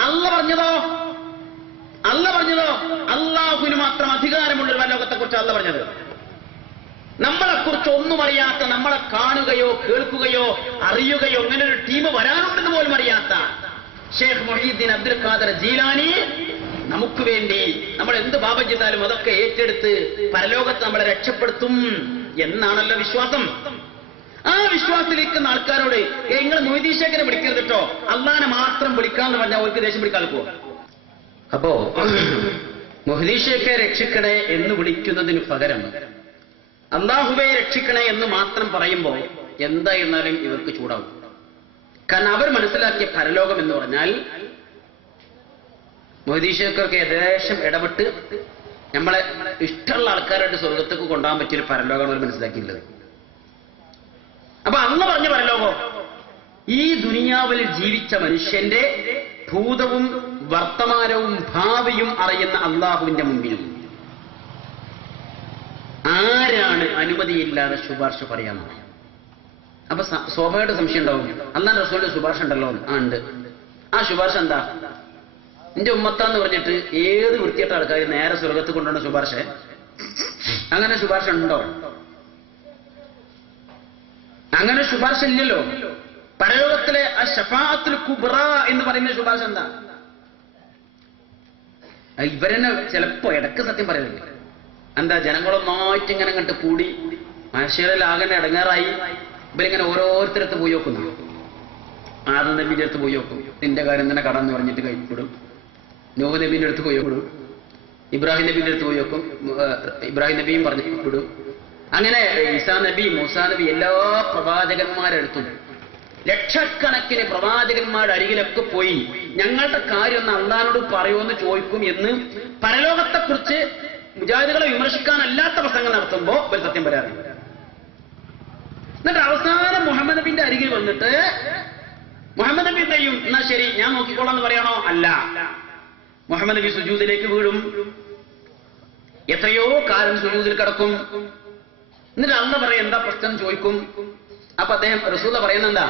അല്ല പറഞ്ഞതോ? അള്ളാഹുവിന് മാത്രം അധികാരമുള്ളൊരു പരലോകത്തെ കുറിച്ച് അല്ല പറഞ്ഞത്. നമ്മളെക്കുറിച്ച് ഒന്നും അറിയാത്ത, നമ്മളെ കാണുകയോ കേൾക്കുകയോ അറിയുകയോ അങ്ങനെ ഒരു ടീം വരാനുണ്ടെന്ന് പോലും അറിയാത്ത ഷെയ്ഖ് മുഹീദ്ദീൻ അബ്ദുൽ ഖാദർ ജീലാനി നമുക്ക് വേണ്ടി നമ്മൾ എന്ത് പാപം ചെയ്താലും അതൊക്കെ ഏറ്റെടുത്ത് പരലോകത്ത് നമ്മളെ രക്ഷപ്പെടുത്തും എന്നാണല്ലോ വിശ്വാസം. ആ വിശ്വാസത്തിലിരിക്കുന്ന ആൾക്കാരോട് നിങ്ങൾ മൊയ്തീൻ ശേഖരെ വിളിക്കരുത് കേട്ടോ, അള്ളാനെ മാത്രം വിളിക്കാന്ന് പറഞ്ഞാൽ അവർക്ക് ദേഷ്യം പിടിക്കാൻ പോവാ. അപ്പോ മൊയ്തീൻ ശേഖരെ രക്ഷിക്കണേ എന്ന് വിളിക്കുന്നതിന് പകരം അള്ളാഹുവെ രക്ഷിക്കണേ എന്ന് മാത്രം പറയുമ്പോൾ എന്തായിരുന്നാലും ഇവർക്ക് ചൂടാവും. കാരണം അവർ മനസ്സിലാക്കിയ പരലോകം എന്ന് പറഞ്ഞാൽ മൊയ്തീൻ ശേഖർക്ക് ഏകദേശം ഇടപെട്ട് നമ്മളെ ഇഷ്ടമുള്ള ആൾക്കാരായിട്ട് സ്വർഗത്തേക്ക് കൊണ്ടുപോകാൻ പറ്റിയൊരു പരലോകമാണ് അവർ മനസ്സിലാക്കിയിട്ടുള്ളത്. അപ്പൊ അന്ന് പറഞ്ഞ പരലോകം ഈ ദുനിയാവിൽ ജീവിച്ച മനുഷ്യന്റെ ഭൂതവും വർത്തമാനവും ഭാവിയും അറിയുന്ന അള്ളാഹുവിന്റെ മുമ്പിൽ ആരാണ് അനുമതിയില്ലാതെ ശുപാർശ പറയാമെന്ന്? അപ്പൊ സ്വാഭാവിക സംശയം ഉണ്ടാവും, അല്ലാഹ് റസൂലിന്റെ ശുപാർശ ഉണ്ടല്ലോ. ഉണ്ട്. ആ ശുപാർശ എന്താ? എന്റെ ഉമ്മത്താന്ന് പറഞ്ഞിട്ട് ഏത് വൃത്തിയായിട്ട ആൾക്കാർ നേരെ സ്വർഗത്ത് കൊണ്ടുവന്ന ശുപാർശ? അങ്ങനെ ശുപാർശ ഉണ്ടോ? അങ്ങനെ ശുപാർശ ഇല്ലല്ലോ. പരലോകത്തിലെ ആ ശഫാഅത്തുൽ കുബ്ര എന്ന് പറയുന്ന ശുപാർശ എന്താ? ഇവരെന്നെ ചിലപ്പോ ഇടക്ക് സത്യം പറയുന്നില്ല. എന്താ? ജനങ്ങളൊന്നായിട്ട് ഇങ്ങനെ അങ്ങോട്ട് കൂടി മനുഷ്യരിലാകെ ഇടങ്ങാറായി. ഇവരിങ്ങനെ ഓരോരുത്തരടുത്ത് പോയി നോക്കുന്നു. ആദം നബിന്റെ അടുത്ത് പോയി നോക്കും, നിന്റെ കാര്യം തന്നെ കടന്ന് പറഞ്ഞിട്ട് കൈപ്പെടും. നൂഹ് നബീന്റെ അടുത്ത് പോയി നോക്കും, ഇബ്രാഹിം നബീന്റെ അടുത്ത് പോയി നോക്കും, ഇബ്രാഹിം നബിയും പറഞ്ഞു വിടും. അങ്ങനെ ഈസാ നബി, മൂസാ നബി, എല്ലാ പ്രവാചകന്മാരെടുത്തും ലക്ഷക്കണക്കിന് പ്രവാചകന്മാരുടെ അരികിലൊക്കെ പോയി ഞങ്ങളുടെ കാര്യം ഒന്ന് അള്ളാഹിനോട് പറയുമെന്ന് ചോദിക്കും എന്ന് പരലോകത്തെക്കുറിച്ച് മുജാഹിദുകളെ വിമർശിക്കാനല്ലാത്ത പ്രസംഗം നടത്തുമ്പോൾ ഒരു സത്യം പറയാറുണ്ട്. എന്നിട്ട് അവസാനം മുഹമ്മദ് നബിന്റെ അരികിൽ വന്നിട്ട് മുഹമ്മദ് നബി എന്തെയും, എന്നാ ശരി ഞാൻ നോക്കിക്കോളാം എന്ന് പറയണോ? അല്ല. മുഹമ്മദ് നബി സുജൂദിലേക്ക് വീഴും, എത്രയോ കാലം സുജൂദിൽ കിടക്കും. എന്നിട്ട് അള്ളാഹ് പറയും എന്താ പ്രശ്നം ചോദിക്കും. അപ്പൊ അദ്ദേഹം റസൂല പറയുന്നത് എന്താ,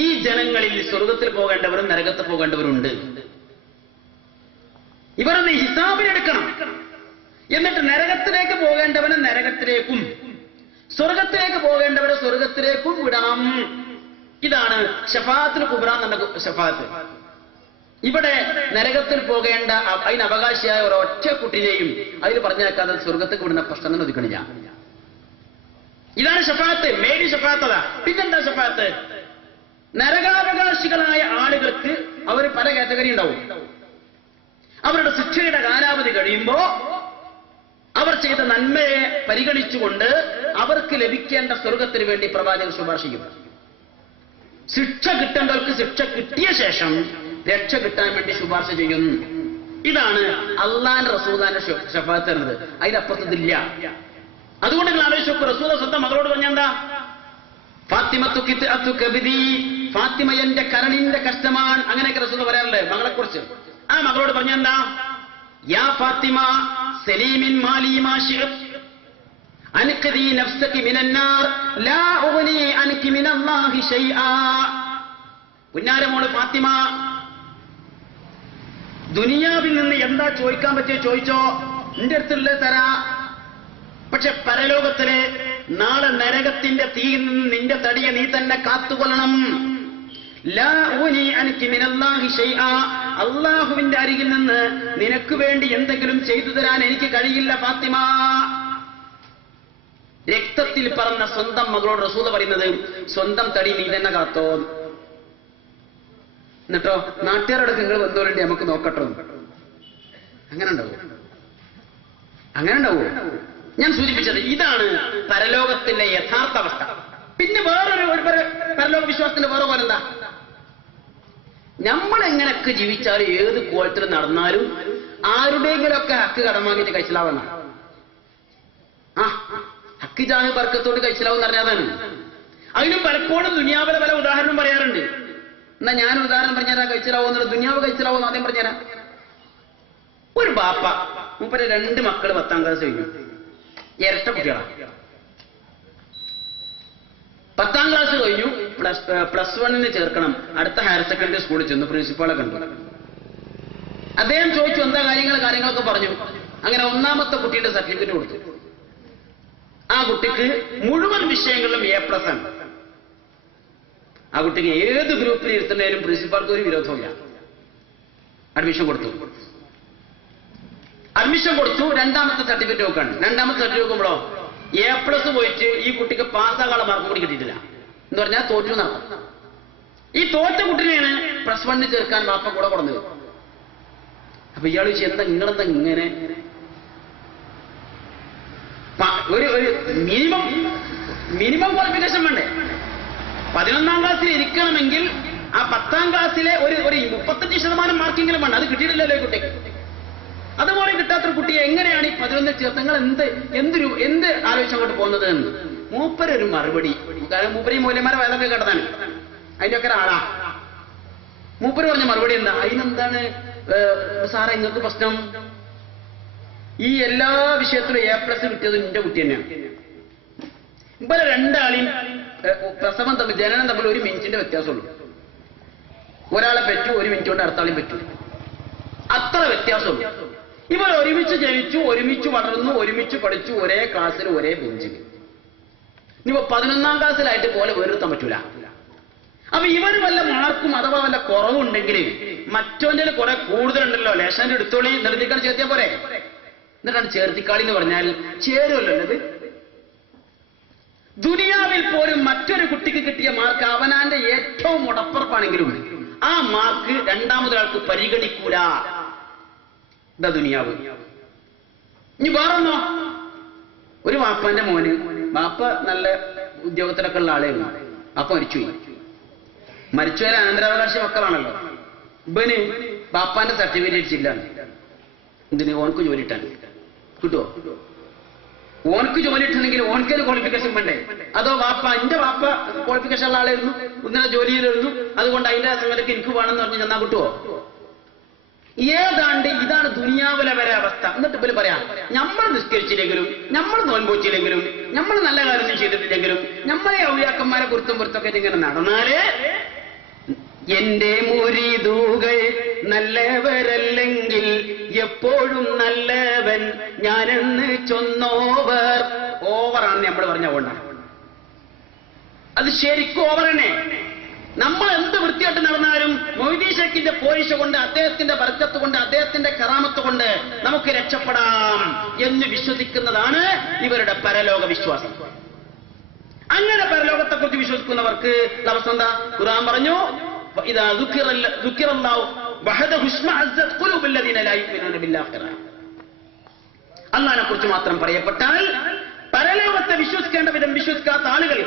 ഈ ജനങ്ങളിൽ സ്വർഗത്തിൽ പോകേണ്ടവരും നരകത്ത് പോകേണ്ടവരുണ്ട്, ഇവരൊന്ന് ഹിസാബിനെടുക്കണം. എന്നിട്ട് നരകത്തിലേക്ക് പോകേണ്ടവന് നരകത്തിലേക്കും സ്വർഗത്തിലേക്ക് പോകേണ്ടവരെ സ്വർഗത്തിലേക്കും വിടണം. ഇതാണ് ഷഫാഅത്തുൽ കുബ്ര എന്ന ഷഫാഅത്ത്. ഇവിടെ നരകത്തിൽ പോകേണ്ട അതിന് അവകാശിയായ ഒരൊറ്റ കുട്ടിനെയും അതിൽ പറഞ്ഞേക്കാതെ സ്വർഗത്തേക്ക് വിടുന്ന പ്രശ്നം ഒതുക്കണില്ല. ഇതാണ് ഷഫാഅത്ത്, മേരി ഷഫാഅത്തതാ. പിന്നെന്താ ഷഫാഅത്ത്? നരകാവകാശികളായ ആളുകൾക്ക് അവർ പല കാറ്റഗറി ഉണ്ടാവും. അവരുടെ ശിക്ഷയുടെ കാലാവധി കഴിയുമ്പോ അവർ ചെയ്ത നന്മയെ പരിഗണിച്ചുകൊണ്ട് അവർക്ക് ലഭിക്കേണ്ട സ്വർഗത്തിന് വേണ്ടി പ്രവാചകർ ശുപാർശ ചെയ്യും. ശിക്ഷ കിട്ടേണ്ടവർക്ക് ശിക്ഷ കിട്ടിയ ശേഷം രക്ഷ കിട്ടാൻ വേണ്ടി ശുപാർശ ചെയ്യുന്നു. ഇതാണ് അള്ളാന്റെ റസൂലാന്റെ ഷഫാഅത്ത് എന്നത്. അതിനപ്പുറത്തില്ല. അതുകൊണ്ട് നിങ്ങൾ ആലോചിച്ചു, റസൂല സ്വന്തം മകളോട് പറഞ്ഞെന്താ, ഫാത്തിമ എന്റെ കരണിന്റെ കഷ്ടമാണ്, അങ്ങനെയൊക്കെ റസൂല പറയാറില്ലേ മകളെ കുറിച്ച്. ആ മകളോട് പറഞ്ഞെന്താ, യാ ഫാത്തിമ സലീമിൻ മാലി മാ ശിഅത് അൻഖദി നഫ്സകി മിനൻ നാർ ലാ ഉഗ്നി അൻകി മിനല്ലാഹി ശൈആ. പുന്നാരമോള് ഫാത്തിമ, ദുനിയാവിൽ നിന്ന് എന്താ ചോദിക്കാൻ പറ്റിയ ചോദിച്ചോ, നിന്റെ അടുത്തുള്ളത് തരാ. പക്ഷെ പരലോകത്തിലെ നാളെ നരകത്തിന്റെ തീയിൽ നിന്ന് നിന്റെ തടിയെ നീ തന്നെ കാത്തുകൊള്ളണം. ലാ ഉഗ്നി അൻകി മിനല്ലാഹി ശൈആ, അല്ലാഹുവിന്റെ അരികിൽ നിന്ന് നിനക്ക് വേണ്ടി എന്തെങ്കിലും ചെയ്തു തരാൻ എനിക്ക് കഴിയില്ല ഫാത്തിമ. രക്തത്തിൽ പറന്ന സ്വന്തം മകളോട് റസൂൽ പറയുന്നത്, സ്വന്തം തടി നീ തന്നെ കാത്തോ. എന്നിട്ടോ നാട്ടുകാരോടൊക്കെ നിങ്ങൾ വന്നോലുണ്ട് നമുക്ക് നോക്കട്ടോ. അങ്ങനെ ഉണ്ടാവോ? അങ്ങനെ ഉണ്ടാവോ? ഞാൻ സൂചിപ്പിച്ചത് ഇതാണ് പരലോകത്തിന്റെ യഥാർത്ഥ അവസ്ഥ. പിന്നെ വേറൊരു പരലോക വിശ്വാസത്തിന്റെ വേറെ പോലെ എന്താ, നമ്മൾ എങ്ങനെയൊക്കെ ജീവിച്ചാലും ഏത് കോലത്തിൽ നടന്നാലും ആരുടെയെങ്കിലൊക്കെ ഹക്ക് കടം വാങ്ങിയിട്ട് കഴിച്ചിലാവുന്ന ഹക്ക് ജാഹ് ബർക്കത്തോട് കഴിച്ചിലാവെന്ന് പറഞ്ഞതാണ്. അതിനും പലപ്പോഴും ദുനിയാവിലെ പല ഉദാഹരണം പറയാറുണ്ട്. എന്നാ ഞാൻ ഉദാഹരണം പറഞ്ഞുതരാം, കഴിച്ചിലാവുന്ന ദുനിയാവ് കഴിച്ചിലാവുന്ന ആദ്യം പറഞ്ഞുതരാം. ഒരു ബാപ്പ മൂപ്പര് 2 മക്കള് 10ാം ക്ലാസ് കഴിഞ്ഞു, ഇരട്ട കുട്ടികളാണ്. 10ാം ക്ലാസ് കഴിഞ്ഞു, പ്ലസ് 1 ചേർക്കണം. അടുത്ത ഹയർ സെക്കൻഡറി സ്കൂളിൽ ചെന്നു, പ്രിൻസിപ്പാളെ കണ്ടു. അദ്ദേഹം ചോദിച്ചു എന്താ കാര്യങ്ങളൊക്കെ പറഞ്ഞു. അങ്ങനെ 1ാമത്തെ കുട്ടിയുടെ സർട്ടിഫിക്കറ്റ് കൊടുത്തു. ആ കുട്ടിക്ക് മുഴുവൻ വിഷയങ്ങളിലും A+ ആണ്. ആ കുട്ടിക്ക് ഏത് ഗ്രൂപ്പിൽ ഇരുത്തുന്നതിലും പ്രിൻസിപ്പാൾക്ക് ഒരു വിരോധമില്ല. അഡ്മിഷൻ കൊടുത്തു. 2ാമത്തെ സർട്ടിഫിക്കറ്റ് നോക്കാണ്. 2ാമത്തെ സർട്ടിഫിക്കറ്റ് നോക്കുമ്പോഴോ A+ പോയിട്ട് ഈ കുട്ടിക്ക് പാസ്സാകാനുള്ള മാർക്ക് കൂടി കിട്ടിയിട്ടില്ല. എന്ന് പറഞ്ഞാൽ തോറ്റു നടക്കും. ഈ തോറ്റ കുട്ടിനെയാണ് പ്ലസ് 1 ചേർക്കാൻ ബാപ്പ കൂടെ കൊടുന്നത്. അപ്പൊ ഇയാൾ ചോദിച്ചു, എന്താ നിങ്ങളെന്താ ഇങ്ങനെ, ഒരു മിനിമം ക്വാളിഫിക്കേഷൻ വേണ്ടേ? 11ാം ക്ലാസ്സിൽ ഇരിക്കണമെങ്കിൽ ആ 10ാം ക്ലാസ്സിലെ ഒരു 35% മാർക്കെങ്കിലും വേണ്ട. അത് കിട്ടിയിട്ടില്ലല്ലോ ഈ കുട്ടിക്ക്. അതുപോലെ കിട്ടാത്തൊരു കുട്ടിയെ എങ്ങനെയാണ് ഈ 11 ചേർത്ത് നിങ്ങൾ എന്ത് ആലോചിച്ച് അങ്ങോട്ട് പോകുന്നത് എന്ന് മൂപ്പരൊരു മറുപടി. കാരണം മൂപ്പര് മൂല്യന്മാരെ വയലൊക്കെ കേട്ടതാണ്, അതിന്റെ ഒക്കെ ഒരാളാ. മൂപ്പര് പറഞ്ഞ മറുപടി എന്താ, അതിനെന്താണ് സാറേ നിങ്ങൾക്ക് പ്രശ്നം, ഈ എല്ലാ വിഷയത്തിലും A+ കിട്ടിയത് എന്റെ കുട്ടി തന്നെയാണ്. ഇവരെ 2 ആളെയും പ്രസവം തമ്മിൽ ജനനം തമ്മിൽ 1 മിനിറ്റിന്റെ വ്യത്യാസമുള്ളൂ. ഒരാളെ പറ്റൂ, 1 മിനിറ്റ് കൊണ്ട് അടുത്ത ആളെയും പറ്റൂ, അത്ര വ്യത്യാസമുള്ളൂ. ഇവർ ഒരുമിച്ച് ജനിച്ചു, ഒരുമിച്ച് വളർന്നു, ഒരുമിച്ച് പഠിച്ചു, ഒരേ ക്ലാസ്സിൽ ഒരേ ബെഞ്ചിൽ. ഇനിയിപ്പോ 11ാം ക്ലാസ്സിലായിട്ട് പോലെ വേറിർത്താൻ പറ്റൂല. അപ്പൊ ഇവർ വല്ല മാർക്കും അഥവാ വല്ല കുറവുണ്ടെങ്കിൽ മറ്റോന്റെ കുറെ കൂടുതലുണ്ടല്ലോ, ലേശാന്റെ എടുത്തോളി നിർത്തിക്കാൻ ചേർത്തിയാ പോരെ. എന്നിട്ടാണ് ചേർത്തിക്കാളി എന്ന് പറഞ്ഞാൽ ചേരുമല്ലോ. ഇത് ദുനിയാവിൽ പോലും മറ്റൊരു കുട്ടിക്ക് കിട്ടിയ മാർക്ക് അവനാന്റെ ഏറ്റവും ഉടപ്പുറപ്പാണെങ്കിലും ആ മാർക്ക് രണ്ടാമതൊരാൾക്ക് പരിഗണിക്കൂല. ഇതാ ദുനിയാവ്. ഇനി വേറൊന്നോ, ഒരു വാപ്പാന്റെ മോന്, വാപ്പ നല്ല ഉദ്യോഗത്തിലൊക്കെ ഉള്ള ആളായിരുന്നു, വാപ്പ മരിച്ചുപോയി. മരിച്ചുപോയ അനന്തരാവകാശ മക്കളാണല്ലോ. ഇവന് ബാപ്പാന്റെ സർട്ടിഫിക്കറ്റ് അടിച്ചില്ല. എന്തിന്? ഓനക്ക് ജോലി ഇട്ടാണ് കിട്ടുമോ? ഓനക്ക് ജോലി ഇട്ടുണ്ടെങ്കിൽ ഓനക്കൊരു ക്വാളിഫിക്കേഷൻ വേണ്ടേ? അതോ വാപ്പ, എന്റെ വാപ്പ ക്വാളിഫിക്കേഷൻ ഉള്ള ആളായിരുന്നു, ഇന്നലെ ജോലിയിലായിരുന്നു, അതുകൊണ്ട് അതിന്റെ സമയത്തൊക്കെ എനിക്ക് വേണമെന്ന് പറഞ്ഞ് ചെന്നാ കിട്ടുമോ? ഏതാണ്ട് ഇതാണ് ദുനിയാവിലെ വരെ അവസ്ഥ. എന്നിട്ട് ഇവര് പറയാം, നമ്മൾ നിസ്കരിച്ചില്ലെങ്കിലും, നമ്മൾ നോൻപോച്ചില്ലെങ്കിലും, നമ്മൾ നല്ല കാര്യങ്ങൾ ചെയ്തിട്ടില്ലെങ്കിലും, നമ്മളെ ഔലിയാക്കന്മാരെ കുറിച്ചും പുറത്തൊക്കെ ഇങ്ങനെ നടന്നാല് എന്റെ മുരീദുകൾ നല്ലവരല്ലെങ്കിൽ എപ്പോഴും നല്ലവൻ ഞാനെന്ന് ചൊന്നോവർ. ഓവറാണ് നമ്മൾ പറഞ്ഞ കൊണ്ടാണ്. അത് ശരിക്കും ഓവർ തന്നെ. നമ്മൾ എന്ത് വൃത്തിയായിട്ട് നടന്നാലും മൊയ്തീൻ ഷേഖിന്റെ പോരിശ കൊണ്ട്, അദ്ദേഹത്തിന്റെ ബർക്കത്ത് കൊണ്ട്, അദ്ദേഹത്തിന്റെ കറാമത്ത് കൊണ്ട് നമുക്ക് രക്ഷപ്പെടാം എന്ന് വിശ്വസിക്കുന്നതാണ് ഇവരുടെ പരലോക വിശ്വാസം. അങ്ങനെ പരലോകത്തെ കുറിച്ച് വിശ്വസിക്കുന്നവർക്ക് അവസ്ഥ എന്താ? ഖുർആൻ പറഞ്ഞു, അല്ലാഹുവിനെ കുറിച്ച് മാത്രം പറയപ്പെട്ടാൽ പരലോകത്തെ വിശ്വസിക്കേണ്ട വിധം വിശ്വസിക്കാത്ത ആളുകൾ,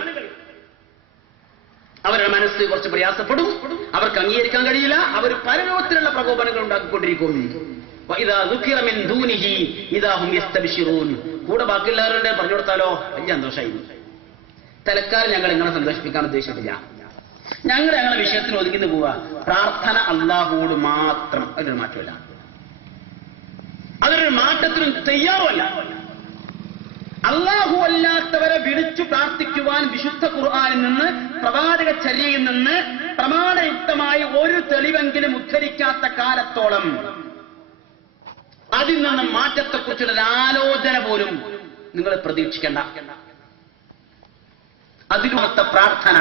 അവരുടെ മനസ്സ് കുറച്ച് പ്രയാസപ്പെടും, അവർക്ക് അംഗീകരിക്കാൻ കഴിയില്ല, അവർ പരലോകത്തിലുള്ള പ്രകോപനങ്ങൾ ഉണ്ടാക്കിക്കൊണ്ടിരിക്കും. കൂടെ ബാക്കിയുള്ളവരുടെ പറഞ്ഞു കൊടുത്താലോ വലിയ സന്തോഷമായി. തലക്കാലം ഞങ്ങൾ നിങ്ങളെ സന്തോഷിപ്പിക്കാൻ ഉദ്ദേശിച്ചിട്ടില്ല. ഞങ്ങളുടെ വിഷയത്തിൽ ഒതുങ്ങി പോവുക. പ്രാർത്ഥന അല്ലാഹുവോട് മാത്രം, അതിനൊരു മാറ്റമില്ല, അതൊരു മാറ്റത്തിനും തയ്യാറുമല്ല. അല്ലാഹു അല്ലാത്തവരെ വിളിച്ചു പ്രാർത്ഥിക്കുവാൻ വിശുദ്ധ ഖുർആനിൽ നിന്ന്, പ്രവാചക ചര്യയിൽ നിന്ന് പ്രമാണയുക്തമായി ഒരു തെളിവെങ്കിലും ഉദ്ധരിക്കാത്ത കാലത്തോളം അതിൽ നിന്ന് മാറ്റത്തെക്കുറിച്ചുള്ള ആലോചന പോലും നിങ്ങൾ പ്രതീക്ഷിക്കേണ്ട. അതിലൊന്നാമത്തെ പ്രാർത്ഥന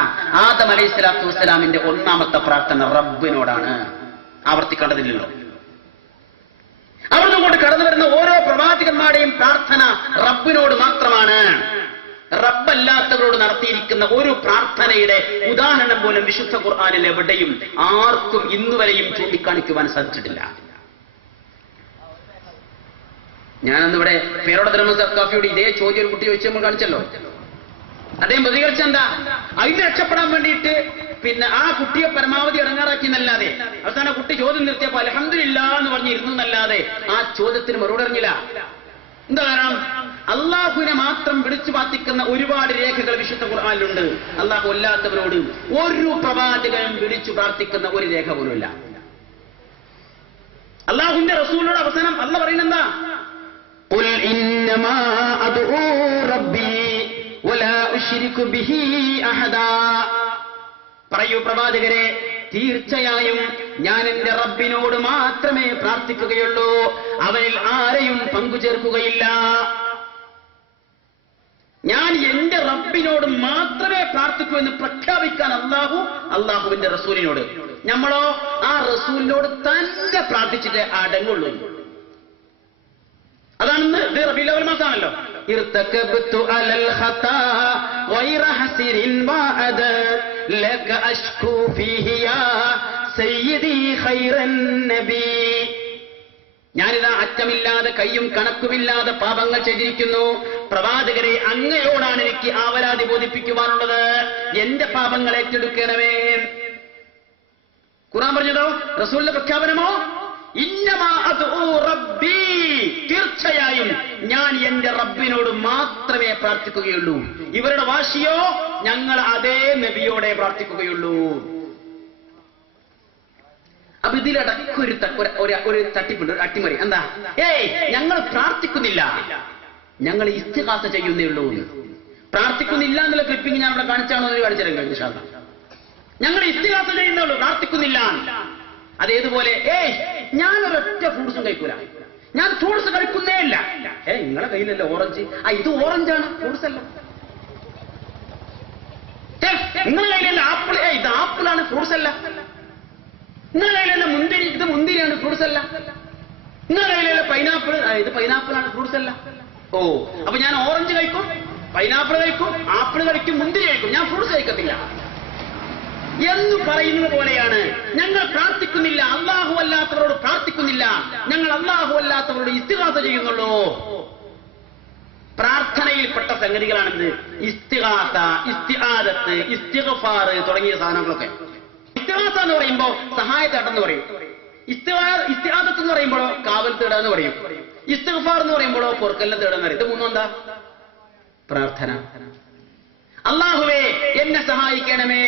ആദം അലൈഹിസ്സലാത്തു വസ്സലാമിന്റെ ഒന്നാമത്തെ പ്രാർത്ഥന റബ്ബിനോടാണ്. ആവർത്തിക്കേണ്ടതില്ലല്ലോ. അവിടുന്ന് കൊണ്ട് കടന്നു വരുന്ന ഓരോ പ്രവാചകന്മാരുടെയും പ്രാർത്ഥന റബ്ബിനോട് മാത്രമാണ്. റബ്ബല്ലാത്തവരോട് നടത്തിയിരിക്കുന്ന ഒരു പ്രാർത്ഥനയുടെ ഉദാഹരണം പോലും വിശുദ്ധ ഖുർആനിൽ എവിടെയും ആർക്കും ഇന്നുവരെയും ചൂണ്ടിക്കാണിക്കുവാൻ സാധിച്ചിട്ടില്ല. ഞാനന്നിവിടെ പേരോട ഇതേ ചോദ്യം ഒരു കുട്ടി ചോദിച്ച് നമ്മൾ കാണിച്ചല്ലോ. അദ്ദേഹം പ്രതികരിച്ച എന്താ? അതിന് രക്ഷപ്പെടാൻ വേണ്ടിയിട്ട് പിന്നെ ആ കുട്ടിയെ പരമാവധി ഇറങ്ങാറാക്കി എന്നല്ലാതെ, അവസാനം കുട്ടി ചോദ്യം നിർത്തിയപ്പോ അൽഹംദുലില്ലാ എന്ന് പറഞ്ഞിരുന്നു എന്നല്ലാതെ ആ ചോദ്യത്തിന് മറുപടി അറിഞ്ഞില്ല. എന്താ കാരണം? അള്ളാഹുവിനെ മാത്രം വിളിച്ചു പ്രാർത്ഥിക്കുന്ന ഒരുപാട് രേഖകൾ വിശുദ്ധ ഖുർആനിലുണ്ട്. അള്ളാഹു അല്ലാത്തവരോട് ഒരു പ്രവാചകനും വിളിച്ചു പ്രാർത്ഥിക്കുന്ന ഒരു രേഖ പോലുമില്ല. അള്ളാഹുവിന്റെ റസൂലിനോട് അവസാനം അള്ളാഹ് പറയുന്നത് എന്താ? ഖുൽ ഇന്നമാ അദ്ഉ റബ്ബി വലാ ഉശ്രികു ബിഹി അഹദാ. പറയൂ പ്രവാചകരെ, തീർച്ചയായും ഞാൻ എന്റെ റബ്ബിനോട് മാത്രമേ പ്രാർത്ഥിക്കുകയുള്ളൂ, അവനിൽ ആരെയും പങ്കുചേർക്കുകയില്ല. ഞാൻ എന്റെ റബ്ബിനോട് മാത്രമേ പ്രാർത്ഥിക്കൂ എന്ന് പ്രഖ്യാപിക്കാൻ അള്ളാഹുവിന്റെ റസൂലിനോട്. നമ്മളോ ആ റസൂലിനോട് തന്നെ പ്രാർത്ഥിച്ചിട്ട് അടങ്ങുള്ളൂ. അതാണ് റബീഉൽ അവ്വൽ മാസമാണല്ലോ. ഇർതകബ്തു അലൽ ഖതാ ഗൈറ ഹസിരിൻ വഅദ ലക അഷ്കു ഫീഹി യാ സയ്യിദി ഖൈറൻ നബി. ഞാനിതാ അറ്റമില്ലാതെ കയ്യും കണക്കുമില്ലാതെ പാപങ്ങൾ ചെയ്തിരിക്കുന്നു. പ്രവാചകരെ, അങ്ങയോടാണ് എനിക്ക് ആവലാതി ബോധിപ്പിക്കുവാനുള്ളത്. എന്റെ പാപങ്ങൾ ഏറ്റെടുക്കണമേ. ഖുർആൻ പറഞ്ഞതോ? റസൂലിന്റെ പ്രഖ്യാപനമോ? ഇന്നമാ അദ്ഉ റബ്ബി, തീർച്ചയായും ഞാൻ എന്റെ റബ്ബിനോട് മാത്രമേ പ്രാർത്ഥിക്കുകയുള്ളൂ. ഇവരുടെ വാശിയോ ഞങ്ങൾ അതേ നബിയോടെ പ്രാർത്ഥിക്കുകയുള്ളൂ. അപ്പൊ ഇതിലടക്കൊരു തട്ടിപ്പുണ്ട്, ഒരു അട്ടിമറി. എന്താ? ഞങ്ങൾ പ്രാർത്ഥിക്കുന്നില്ല, ഞങ്ങൾ ഇസ്തിഗാസ ചെയ്യുന്നേ ഉള്ളൂ. പ്രാർത്ഥിക്കുന്നില്ല എന്നുള്ള ക്ലിപ്പിംഗ് ഞാൻ ഇവിടെ കാണിച്ചാണോ കാണിച്ചു കഴിഞ്ഞ ഞങ്ങൾ ഇസ്തിഗാസ ചെയ്യുന്നേ ഉള്ളൂ, പ്രാർത്ഥിക്കുന്നില്ല. അതേതുപോലെ ഞാനൊരൊറ്റ ഫ്രൂട്ട്സും കഴിക്കൂല, ഞാൻ ഫ്രൂട്ട്സ് കഴിക്കുന്നേ ഇല്ല. നിങ്ങളെ കയ്യിലല്ലേ ഓറഞ്ച്? ഇത് ഓറഞ്ചാണ്, ഫ്രൂട്ട്സ് അല്ല. നിങ്ങളുടെ കയ്യിലല്ല ആപ്പിൾ? ഇത് ആപ്പിളാണ്, ഫ്രൂട്ട്സ് അല്ല. നിങ്ങളുടെ കയ്യിലല്ല മുന്തിരി? ഇത് മുന്തിരിയാണ്, ഫ്രൂട്ട്സ് അല്ല. നിങ്ങളുടെ കയ്യിലല്ല പൈനാപ്പിൾ? ഇത് പൈനാപ്പിൾ ആണ്, ഫ്രൂട്ട്സ് അല്ല. അപ്പൊ ഞാൻ ഓറഞ്ച് കഴിക്കും, പൈനാപ്പിൾ കഴിക്കും, ആപ്പിൾ കഴിക്കും, മുന്തിരി കഴിക്കും, ഞാൻ ഫ്രൂട്ട്സ് കഴിക്കത്തില്ല എന്ന് പറയുന്നത് പോലെയാണ്. ഞങ്ങൾ പ്രാർത്ഥിക്കുന്നില്ല, അല്ലാഹു അല്ലാത്തവരോട് പ്രാർത്ഥിക്കുന്നില്ല, ഞങ്ങൾ അല്ലാഹു അല്ലാത്തവരോട് ഇസ്തിഗാസ ചെയ്യുന്നുള്ളൂ. പ്രാർത്ഥനയിൽപ്പെട്ട സംഗതികളാണിത്. ഇസ്തിഗാസ, ഇസ്തിആദത്ത്, ഇസ്തിഗ്ഫാർ തുടങ്ങിയ സാധനങ്ങളൊക്കെ. ഇസ്തിഗാസ എന്ന് പറയുമ്പോൾ സഹായത്തേട്ടെന്ന് പറയും. ഇസ്തിആദത്ത് എന്ന് പറയുമ്പോഴോ കാവൽ തേടുക എന്ന് പറയും. ഇസ്തിഗ്ഫാർ എന്ന് പറയുമ്പോഴോ പൊറുക്കലിനെ തേടുക എന്ന് പറയും. ഇത് മൂന്നും എന്താ? പ്രാർത്ഥന. അല്ലാഹുവേ എന്നെ സഹായിക്കണമേ.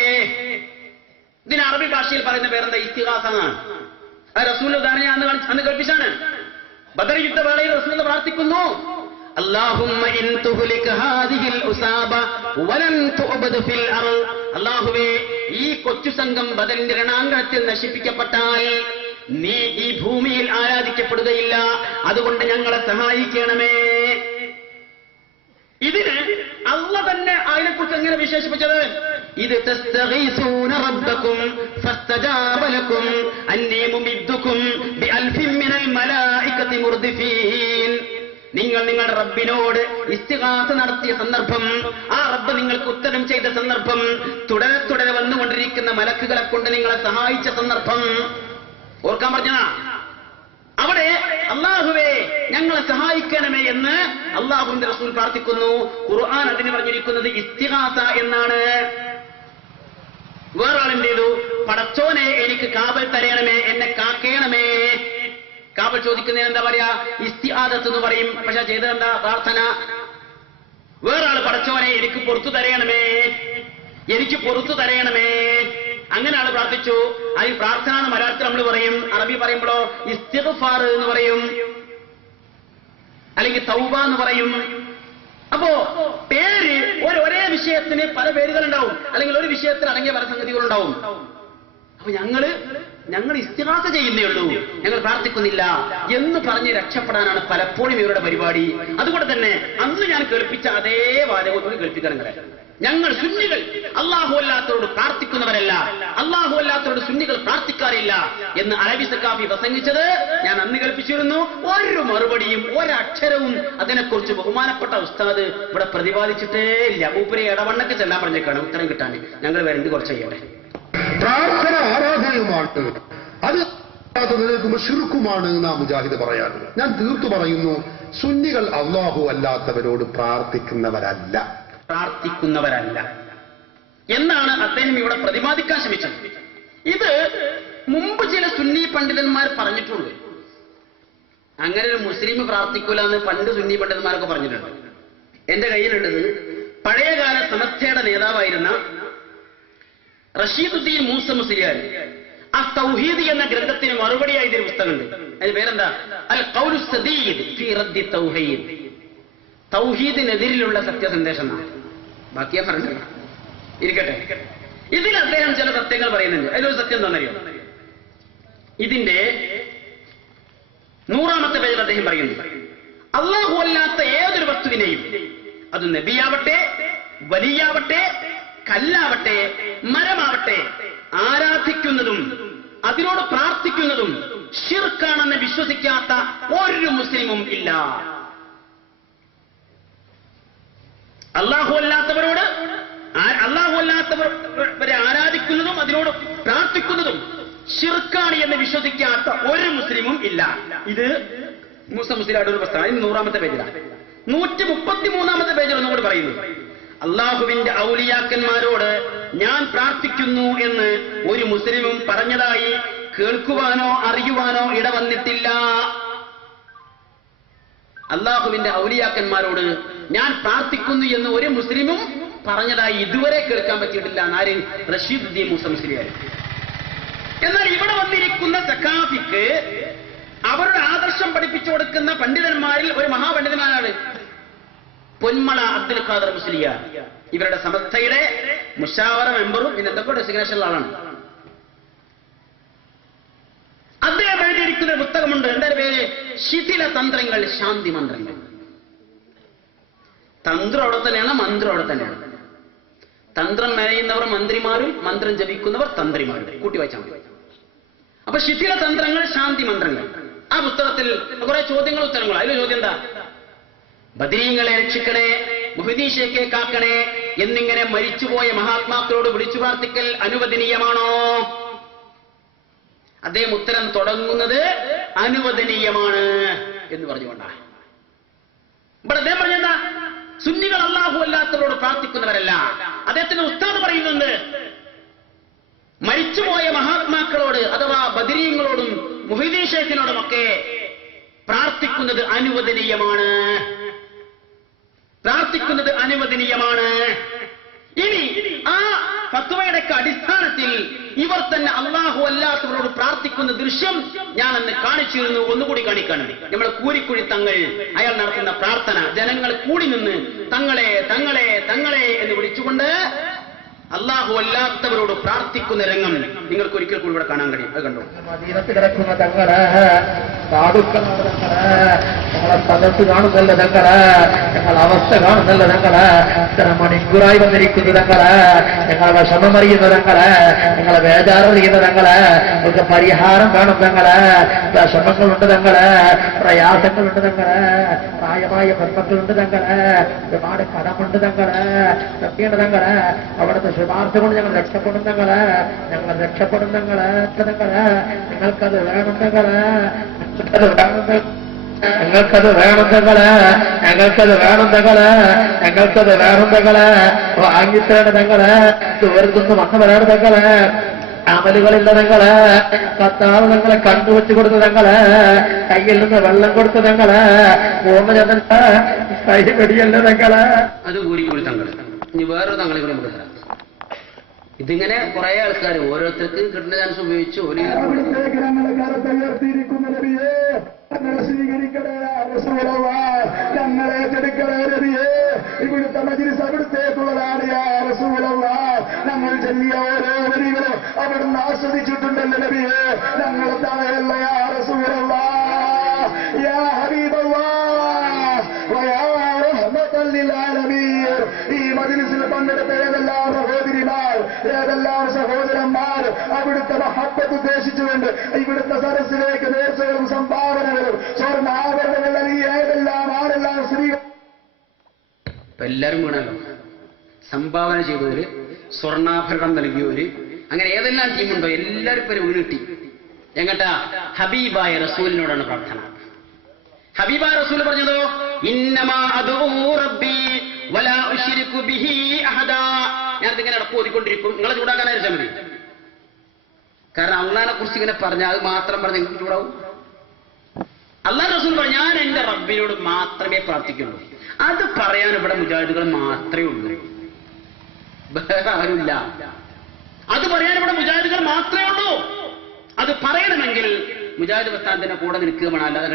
ഇതിന് അറബി ഭാഷയിൽ പറയുന്ന പേരെന്താ? ഇസ്തിഗാസ എന്നാണ്. ആ റസൂലിന്റെ ഉദാഹരണം അന്ന് കേൾപ്പിച്ചാണ്. ബദർ യുദ്ധവേളയിൽ റസൂൽ പ്രാർത്ഥിക്കുന്നു, അല്ലാഹുമ്മ ഇൻ തുഹ്ലിക ഹാദിഹിൽ ഉസാബ വലൻ തുഅബദ് ഫിൽ അർള്. അല്ലാഹുവേ ഈ കൊച്ചു സംഘം ബദറിന്റെ രണാങ്കണത്തിൽ നശിപ്പിക്കപ്പെട്ടാൽ നീ ഈ ഭൂമിയിൽ ആരാധിക്കപ്പെടുകയില്ല, അതുകൊണ്ട് ഞങ്ങളെ സഹായിക്കണമേ. ഇതിന് അല്ലാഹ് തന്നെ അതിനെക്കുറിച്ച് എങ്ങനെ വിശേഷിപ്പിച്ചത്? ഇത് തസ്തഗീസൂന റബ്ബക്കും ഫസ്തജാബ ലക്കും അന്നീ മുമിദ്ദുക്കും ബിഅൽഫിൻ മിനൽ മലായികതി മുർദിഫീൻ. നിങ്ങൾ നിങ്ങളുടെ റബ്ബിനോട് ഇസ്തിഗാസ നടത്തിയ സന്ദർഭം, ആ റബ്ബ് നിങ്ങൾക്ക് ഉത്തരം ചെയ്ത സന്ദർഭം, തുടരെ തുടരെ വന്നുകൊണ്ടിരിക്കുന്ന മലക്കുകളെ കൊണ്ട് നിങ്ങളെ സഹായിച്ച സന്ദർഭം ഓർക്കാൻ പറഞ്ഞതാ. അവിടെ അല്ലാഹുവേ ഞങ്ങളെ സഹായിക്കണമേ എന്ന് അല്ലാഹുവിന്റെ റസൂൽ പ്രാർത്ഥിക്കുന്നു. ഖുർആൻ അതിന് പറഞ്ഞിരിക്കുന്നത് ഇസ്തിഗാസ എന്നാണ്. വേറൊരാളെന്തേതു? പടച്ചോനെ എനിക്ക് കാവൽ തരയണമേ, എന്നെ കാക്കേണമേ. കാവൽ ചോദിക്കുന്നതിന് എന്താ പറയാ? ഇസ്തിആദത്ത് എന്ന് പറയും. പക്ഷെ ചെയ്തതെന്താ? പ്രാർത്ഥന. വേറൊരാൾ പടച്ചോനെ എനിക്ക് പുറത്തു തരയണമേ, എനിക്ക് പുറത്തു തരയണമേ, അങ്ങനെ ആള് പ്രാർത്ഥിച്ചു. അത് പ്രാർത്ഥന എന്ന് മലയാളത്തിൽ നമ്മൾ പറയും. അറബി പറയുമ്പോഴോ ഇസ്തിഗ്ഫാർ എന്ന് പറയും, അല്ലെങ്കിൽ തൗബ എന്ന് പറയും. അപ്പോ പേര് ഒരേ വിഷയത്തിന് പല പേരുകളുണ്ടാവും, അല്ലെങ്കിൽ ഒരു വിഷയത്തിൽ അടങ്ങിയ പല സംഗതികളുണ്ടാവും. അപ്പൊ ഞങ്ങൾ ഇസ്തിഗാസ ചെയ്യുന്നേ ഉള്ളൂ, ഞങ്ങൾ പ്രാർത്ഥിക്കുന്നില്ല എന്ന് പറഞ്ഞ് രക്ഷപ്പെടാനാണ് പലപ്പോഴും ഇവരുടെ പരിപാടി. അതുകൊണ്ട് തന്നെ അന്ന് ഞാൻ കേൾപ്പിച്ച അതേ വാചകം കേൾപ്പിക്കണം. ഞങ്ങൾ സുന്നികൾ അല്ലാഹു അല്ലാത്തവരോട് പ്രാർത്ഥിക്കുന്നവരല്ല, അല്ലാഹു അല്ലാത്തവരോട് സുന്നികൾ പ്രാർത്ഥിക്കാറില്ല എന്ന് അലവി സഖാഫി പ്രസംഗിച്ചത് ഞാൻ അന്ന് കേൾപ്പിച്ചിരുന്നു. ഒരു മറുപടിയും ഒരക്ഷരവും അതിനെക്കുറിച്ച് ബഹുമാനപ്പെട്ട ഉസ്താദ് ഇവിടെ പ്രതിപാദിച്ചിട്ടേ ഇല്ല. മൂപ്പരെ ഇടവണ്ണക്ക് ചെല്ലാൻ പറഞ്ഞേക്കാണ് ഉത്തരം കിട്ടാൻ. ഞങ്ങൾ വേണ്ടി കുറച്ച് ചെയ്യട്ടെ. പ്രാർത്ഥന ആരാധനയുമാണ്, അത് നിൽക്കുമ്പോൾ ശിർക്കുമാണ് നാം മുജാഹിദ് പറയാറുണ്ട്. ഞാൻ തീർത്തു പറയുന്നു, സുന്നികൾ അല്ലാഹു അല്ലാത്തവരോട് പ്രാർത്ഥിക്കുന്നവരല്ല എന്നാണ് അദ്ദേഹം ഇവിടെ പ്രതിപാദിക്കാൻ ശ്രമിച്ചത്. ഇത് മുമ്പ് ചില സുന്നി പണ്ഡിതന്മാർ പറഞ്ഞിട്ടുണ്ട്. അങ്ങനെ ഒരു മുസ്ലിം പ്രാർത്ഥിക്കൂല എന്ന് പണ്ട് സുന്നി പണ്ഡിതന്മാരൊക്കെ പറഞ്ഞിട്ടുണ്ട്. എന്റെ കയ്യിലുള്ളത് പഴയകാല സമസ്തയുടെ നേതാവായിരുന്ന റഷീദുദ്ദീൻ മൂസ മുസ്ലിയാർ ആ തൗഹീദ് എന്ന ഗ്രന്ഥത്തിന് മറുപടിയായി ഒരു പുസ്തകമുണ്ട്. അതിന് പേരെന്താ? അൽ ഖൗലു സദീദ് ഫീ റദ്ദി തൗഹീദ്. തൗഹീദിനെതിരിലുള്ള സത്യസന്ദേശം. ബാക്കിയാ പറഞ്ഞില്ല, ഇരിക്കട്ടെ. ഇതിൽ അദ്ദേഹം ചില സത്യങ്ങൾ പറയുന്നുണ്ട്. അതിലൊരു സത്യം എന്താണെന്നറിയോ? ഇതിന്റെ 100-ാമത്തെ പേജിൽ അദ്ദേഹം പറയുന്നു, അല്ലാഹു അല്ലാത്ത ഏതൊരു വസ്തുവിനെയും, അത് നബിയാവട്ടെ, വലിയാവട്ടെ, കല്ലാവട്ടെ, മരമാവട്ടെ, ആരാധിക്കുന്നതും അതിനോട് പ്രാർത്ഥിക്കുന്നതും ശിർക്കാണെന്ന് വിശ്വസിക്കാത്ത ഒരു മുസ്ലിമും ഇല്ല. അല്ലാഹു അല്ലാത്തവരെ ആരാധിക്കുന്നതും അതിനോട് പ്രാർത്ഥിക്കുന്നതും ശിർക്കാണ് എന്ന് വിശ്വസിക്കാത്ത ഒരു മുസ്ലിമും ഇല്ല. ഇത് മൂസ മുസ്ലിയാരുടെ ഒരു പ്രസ്താവന. 100-ാമത്തെ പേജിലാണ്. 133-ാമത്തെ പേജിൽ ഒന്നുകൂടി പറയുന്നു, അള്ളാഹുവിന്റെ ഔലിയാക്കന്മാരോട് ഞാൻ പ്രാർത്ഥിക്കുന്നു എന്ന് ഒരു മുസ്ലിമും പറഞ്ഞതായി കേൾക്കുവാനോ അറിയുവാനോ ഇടവന്നിട്ടില്ല. അള്ളാഹുവിന്റെ ഔലിയാക്കന്മാരോട് ഞാൻ പ്രാർത്ഥിക്കുന്നു എന്ന് ഒരു മുസ്ലിമും പറഞ്ഞതായി ഇതുവരെ കേൾക്കാൻ പറ്റിയിട്ടില്ല. ആര്? റഷീദുദ്ദീൻ മൂസ മുസ്ലിയാർ. എന്നാൽ ഇവിടെ വന്നിരിക്കുന്ന സഖാഫിക്ക് അവരുടെ ആദർശം പഠിപ്പിച്ചു കൊടുക്കുന്ന പണ്ഡിതന്മാരിൽ ഒരു മഹാപണ്ഡിതനാണ് പൊന്മള അബ്ദുൽ ഖാദർ മുസ്ലിയാർ. ഇവരുടെ സമസ്തയുടെ മുശാവറ മെമ്പറും പിന്നെ എന്തൊക്കെ ഡെസിഗ്നേഷനുള്ള ആളാണ്. അദ്ദേഹം എഴുതിയിരിക്കുന്ന ഒരു പുസ്തകമുണ്ട്. എന്റെ പേര് ശിഥില തന്ത്രങ്ങൾ ശാന്തി മന്ത്രങ്ങൾ. തന്ത്രം അവിടെ തന്നെയാണ്, മന്ത്രം അവിടെ തന്നെയാണ്. തന്ത്രം മെനയുന്നവർ മന്ത്രിമാരും മന്ത്രം ജപിക്കുന്നവർ തന്ത്രിമാരും. കൂട്ടി വായിച്ചാൽ മതി. അപ്പൊ ശിഥില തന്ത്രങ്ങൾ ശാന്തി മന്ത്രങ്ങൾ. ആ പുസ്തകത്തിൽ കുറെ ചോദ്യങ്ങളും ഉത്തരങ്ങളും. അതിലൊരു ചോദ്യം എന്താ? ബദരീങ്ങളെ രക്ഷിക്കണേ, മുഹ്യിദ്ദീൻ ഷേഖെ കാക്കണേ എന്നിങ്ങനെ മരിച്ചുപോയ മഹാത്മാക്കളോട് വിളിച്ചു പ്രാർത്ഥിക്കൽ അനുവദനീയമാണോ? അദ്ദേഹം ഉത്തരം തുടങ്ങുന്നത് അനുവദനീയമാണ് എന്ന് പറഞ്ഞുകൊണ്ടാണ്. ഇവിടെ അദ്ദേഹം പറഞ്ഞെന്താ? സുന്നികൾ അല്ലാഹു അല്ലാത്തവരോട് പ്രാർത്ഥിക്കുന്നവരല്ല. അദ്ദേഹത്തിന്റെ ഉസ്താദ് പറയുന്നുണ്ട് മരിച്ചുപോയ മഹാത്മാക്കളോട് അഥവാ ബദരീങ്ങളോടും മുഹ്യിദ്ദീൻ ഷേഖിനോടുമൊക്കെ പ്രാർത്ഥിക്കുന്നത് അനുവദനീയമാണ്. പ്രാർത്ഥിക്കുന്നത് അനുവദനീയമാണ്. ഇനി ആ ഫത്വയുടെ അടിസ്ഥാനത്തിൽ ഇവർ തന്നെ അല്ലാഹു അല്ലാത്തവരോട് പ്രാർത്ഥിക്കുന്ന ദൃശ്യം ഞാൻ അന്ന് കാണിച്ചിരുന്നു. ഒന്നുകൂടി കാണിക്കണം. നമ്മൾ കൂരിക്കുഴി തങ്ങൾ അയാൾ നടത്തുന്ന പ്രാർത്ഥന ജനങ്ങൾ കൂടി നിന്ന് തങ്ങളെ തങ്ങളെ തങ്ങളെ എന്ന് വിളിച്ചുകൊണ്ട് അല്ലാഹു അല്ലാത്തവരോട് പ്രാർത്ഥിക്കുന്ന രംഗം നിങ്ങൾക്ക് ഒരിക്കൽ കൂടി ഇവിടെ കാണാൻ കഴിയും. അത് കണ്ടോ? മദീനത്ത് കിടക്കുന്ന തങ്ങള് സാധുക്കളാണ് തങ്ങള്, ഞങ്ങളെ സദസ് കാണുന്നല്ല തങ്ങള്, ഞങ്ങളെ അവസ്ഥ കാണുന്നല്ല തങ്ങള്, ഇത്ര മണിക്കൂറായി വന്നിരിക്കുന്ന തങ്ങള്, ഞങ്ങളെ വിഷമമറിയുന്ന തങ്ങള്, ഞങ്ങളെ വേദാററിയുന്ന തങ്ങള്, നമുക്ക് പരിഹാരം കാണും തങ്ങള്, വിഷമങ്ങളുണ്ട് തങ്ങള്, പ്രയാസങ്ങളുണ്ട് തങ്ങള്, പ്രായമായ പെൺമക്കളുണ്ട് തങ്ങള്, ഒരുപാട് കടമുണ്ട് തങ്ങള്, സത്യമാണ് തങ്ങള്, അവിടുത്തെ ശുപാർശ കൊണ്ട് ഞങ്ങൾ രക്ഷപ്പെടും തങ്ങള്, ഞങ്ങൾ രക്ഷപ്പെടും തങ്ങള്, നിങ്ങൾക്കത് വേണം തങ്ങള്, ഞങ്ങൾക്കത് വേണം തങ്ങള്, ഞങ്ങൾക്കത് വേണം തങ്ങള്, ഞങ്ങൾക്കത് വേണം തങ്ങള്, വാങ്ങിത്തേണ്ട തങ്ങള്, ദൂരത്തുനിന്ന് വന്നവരാണ് തങ്ങള്, അമലുകളില്ല തങ്ങള്, കത്താവ് തങ്ങളെ കണ്ടുവെച്ചു കൊടുത്ത തങ്ങള്, കയ്യിൽ നിന്ന് വെള്ളം കൊടുത്ത തങ്ങള്, പൂർണ്ണചന്ദ്രൻ കൈ വെടിയല്ല തങ്ങള്. അത് കൂരിക്കുഴി തങ്ങൾ. ഇനി വേറൊരു തങ്ങളെ കൂടി നമുക്ക് തരാം. ഇതിങ്ങനെ കുറെ ആൾക്കാർ ഓരോരുത്തർക്ക് കിട്ടുന്ന ചാൻസ് ഉപയോഗിച്ച് ഒരു ഞങ്ങളെ സ്വീകരിക്കണേ ഞങ്ങളെ ചെടുക്കണേ നബിയേ, ഇവിടുത്തെ മജ്‌ലിസ് അവിടുത്തേക്കുള്ളതാണ് യാ റസൂലല്ലാഹ്. ഞങ്ങൾ ചൊല്ലിയ ഓരോ വരികളും അവിടുന്ന് ആസ്വദിച്ചിട്ടുണ്ടല്ലോ നബിയേ, ഞങ്ങളെ തവയല്ല യാ റസൂലല്ലാഹ്, യാ ഹബീബല്ലാഹ് വയാ റഹ്മത്തൽ ലിൽ ആലമീൻ. ഈ മജ്‌ലിസിൽ പങ്കെടുത്ത ഏതെല്ലാം സഹോദരിമാർ, ഏതെല്ലാം സഹോദരന്മാർ അവിടുത്തെ മഹബ്ബത്ത് ഉദ്ദേശിച്ചുകൊണ്ട് ഇവിടുത്തെ സരസിലേക്ക് നേർച്ചകളും സംഭാവനകളും സ്വർണ്ണാഭരണങ്ങൾ നൽകി ഏതെല്ലാം ആരെല്ലാം സ്ത്രീകൾ എല്ലാവരും വീണല്ലോ. സംഭാവന ചെയ്തവര്, സ്വർണ്ണാഭരണം നൽകിയവര്, അങ്ങനെ ഏതെല്ലാം ടീമുണ്ടോ എല്ലാവരും പേര് വീണിട്ടി. എങ്ങട്ടാ? ഹബീബായ റസൂലിനോടാണ് പ്രാർത്ഥന. ഹബീബായ റസൂൽ പറഞ്ഞതോ ഇന്നമാ അദൂ റബ്ബി വലാ ഉശ്രികു ബിഹി അഹദാ. ഞാനിതിങ്ങനെ ഇടക്ക് ഓതിക്കൊണ്ടിരിക്കും, നിങ്ങളെ ചൂടാക്കാനായിരിച്ചാൽ മതി. കാരണം അള്ളാഹിനെ കുറിച്ച് ഇങ്ങനെ പറഞ്ഞാൽ അത് മാത്രം പറഞ്ഞ് നിങ്ങൾക്ക് ചൂടാവും. അള്ളാഹ് റസൂൽ പറഞ്ഞു ഞാൻ എന്റെ റബ്ബിനോട് മാത്രമേ പ്രാർത്ഥിക്കുള്ളൂ. അത് പറയാൻ ഇവിടെ മുജാഹിദുകൾ മാത്രമേ ഉള്ളൂ, വേറെ ആരുമില്ല. അത് പറയാൻ ഇവിടെ മുജാഹിദുകൾ മാത്രമേ ഉള്ളൂ. അത് പറയണമെങ്കിൽ മുജാഹിദ് പ്രസ്ഥാനത്തിന്റെ കൂടെ നിൽക്കുക വേണം, അല്ലാതെ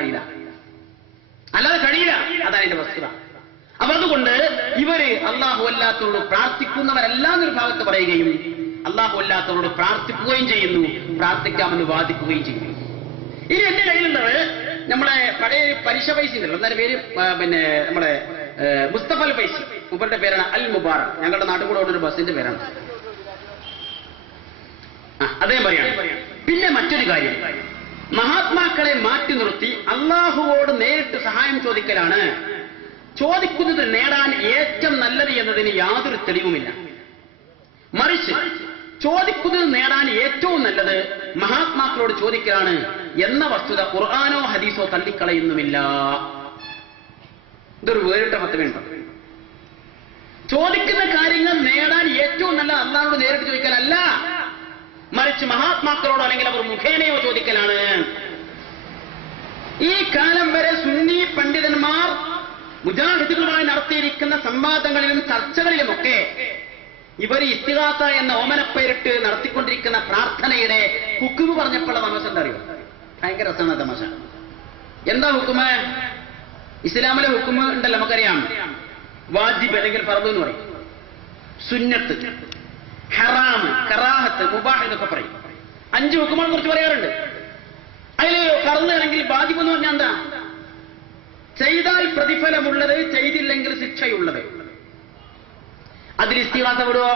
കഴിയില്ല. അതാണ് എന്റെ വസ്തുത. അപ്പൊ അതുകൊണ്ട് ഇവര് അള്ളാഹു അല്ലാത്തവരോട് പ്രാർത്ഥിക്കുന്നവരല്ല എന്നൊരു ഭാഗത്ത് പറയുകയും അള്ളാഹു അല്ലാത്തവരോട് പ്രാർത്ഥിക്കുകയും ചെയ്യുന്നു, പ്രാർത്ഥിക്കാമെന്ന് വാദിക്കുകയും ചെയ്യുന്നു. ഇനി എന്റെ കയ്യിലുള്ളത് നമ്മളെ പഴയ പലിശ പൈസ ഉണ്ടല്ലോ, എന്നാലും പേര് പിന്നെ നമ്മുടെ മുസ്തഫൽ പൈസ, ഇവരുടെ പേരാണ് അൽ മുബാറക്. ഞങ്ങളുടെ നാട്ടിൽ കൂടെ ഒരു ബസിന്റെ പേരാണ്. അദ്ദേഹം പറയാണ്. പിന്നെ മറ്റൊരു കാര്യം, മഹാത്മാക്കളെ മാറ്റി നിർത്തി അള്ളാഹുവോട് നേരിട്ട് സഹായം ചോദിക്കലാണ് ചോദിക്കുന്നത് നേടാൻ ഏറ്റവും നല്ലത് എന്നതിന് യാതൊരു തെളിവുമില്ല. മറിച്ച് ചോദിക്കുന്നത് നേടാൻ ഏറ്റവും നല്ലത് മഹാത്മാക്കളോട് ചോദിക്കലാണ് എന്ന വസ്തുത ഖുർആനോ ഹദീസോ തള്ളിക്കളയുന്നുമില്ല. ഇതൊരു വേറിട്ട മതമേണ്ട. ചോദിക്കുന്ന കാര്യങ്ങൾ നേടാൻ ഏറ്റവും നല്ലത് അള്ളാഹുവോട് നേരിട്ട് ചോദിക്കലല്ല, മറിച്ച് മഹാത്മാക്കളോടോ അല്ലെങ്കിൽ അവർ മുഖേനയോ ചോദിക്കലാണ്. ഈ കാലം വരെ സുന്നി പണ്ഡിതന്മാർ മുജാഹിദുകളുമായി നടത്തിയിരിക്കുന്ന സംവാദങ്ങളിലും ചർച്ചകളിലുമൊക്കെ ഇവർ ഇസ്തിഗാസ എന്ന ഓമനപ്പേരിട്ട് നടത്തിക്കൊണ്ടിരിക്കുന്ന പ്രാർത്ഥനയുടെ ഹുക്കുമ് പറഞ്ഞപ്പോഴുള്ള തമാശ എന്താ അറിയോ? ഭയങ്കര രസമാണ് തമാശ. എന്താ ഹുക്കുമ്? ഇസ്ലാമിലെ ഹുക്കുമ് ഉണ്ടല്ലോ, നമുക്കറിയാം. വാജിബ് അല്ലെങ്കിൽ ഫർദ് എന്ന് പറയും, സുന്നത്ത്, ഹറാം, കറാഹത്ത്, മുബാഹ് എന്നൊക്കെ പറയും. 5 ഹുക്കുമുകളെ കുറിച്ച് പറയാറുണ്ട്. അതിൽ ഫർദ് അല്ലെങ്കിൽ വാജിബ് എന്ന് പറഞ്ഞാൽ എന്താ? ചെയ്താൽ പ്രതിഫലമുള്ളത്, ചെയ്തില്ലെങ്കിൽ ശിക്ഷയുള്ളത്. അതിൽ ഇസ്തിഗാസ പെടുവോ?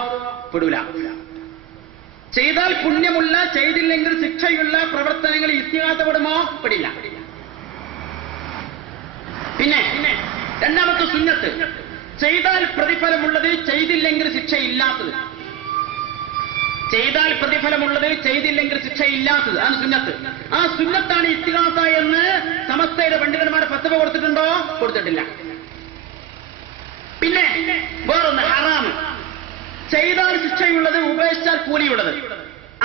പെടൂല. ചെയ്താൽ പുണ്യമുള്ള, ചെയ്തില്ലെങ്കിൽ ശിക്ഷയുള്ള പ്രവർത്തനങ്ങൾ ഇസ്തിഗാസ പെടുമോ? പെടില്ല. പിന്നെ രണ്ടാമത്തെ സുന്നത്ത്. ചെയ്താൽ പ്രതിഫലമുള്ളത്, ചെയ്തില്ലെങ്കിൽ ശിക്ഷയില്ലാത്തത്. ചെയ്താൽ പ്രതിഫലമുള്ളത്, ചെയ്തില്ലെങ്കിൽ ശിക്ഷയില്ലാത്തത് ആണ് സുന്നത്ത്. ആ സുന്നത്താണ് ഇസ്തിഗാസ എന്ന് സമസ്തയുടെ പണ്ഡിതന്മാർ ഫത്വ കൊടുത്തിട്ടുണ്ടോ? കൊടുത്തിട്ടില്ല. പിന്നെ വേറൊന്ന് ഹറാം. ചെയ്താൽ ശിക്ഷയുള്ളത്, ഉപേക്ഷിച്ചാൽ കൂലിയുള്ളത്.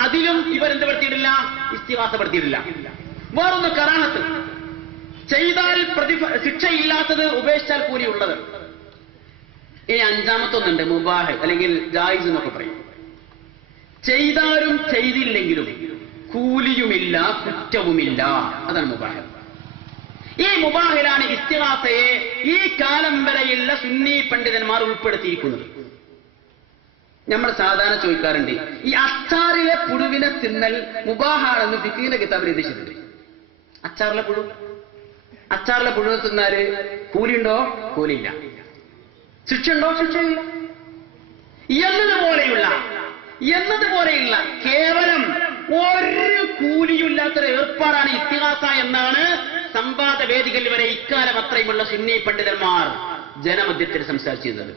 അതിലും ഇവരെന്ത് പെടുത്തിയിട്ടില്ല? ഇസ്തിഗാസ പെടുത്തിയിട്ടില്ല. വേറൊന്ന് കറാഹത്ത്. ചെയ്താൽ ശിക്ഷയില്ലാത്തത്, ഉപേക്ഷിച്ചാൽ കൂലിയുള്ളത്. ഇനി അഞ്ചാമത്തൊന്നുണ്ട് മുബാഹ് അല്ലെങ്കിൽ ജായിസ് എന്നൊക്കെ പറയും. ചെയ്താലും ചെയ്തില്ലെങ്കിലും കൂലിയുമില്ല, കുറ്റവുമില്ല. അതാണ് മുബാഹ്. ഈ മുബാഹിലാണ് ഇസ്തിഗാസയെ ഈ കാലം വരെയുള്ള സുന്നി പണ്ഡിതന്മാർ ഉൾപ്പെടുത്തിയിരിക്കുന്നത്. നമ്മൾ സാധാരണ ചോദിക്കാറുണ്ട്, ഈ അച്ചാറിലെ പുഴുവിനെ തിന്നൽ മുബാഹാണെന്ന് ഫിഖിന്റെ കിതാബിൽ എഴുതിയിട്ടുണ്ട്. അച്ചാറിലെ പുഴു തിന്നാല് കൂലിയുണ്ടോ? കൂലിയില്ല. ശിക്ഷയുണ്ടോ? ശിക്ഷയില്ല. എന്നതുപോലെയുള്ള കേവലം ഒരു കൂലിയില്ലാത്തൊരു ഏർപ്പാടാണ് ഇസ്തിഗാസ എന്നാണ് സംവാദ വേദികളിൽ വരെ ഇക്കാലം അത്രയുമുള്ള സുന്നി പണ്ഡിതന്മാർ ജനമധ്യത്തിൽ സംസാരിച്ചിരുന്നത്.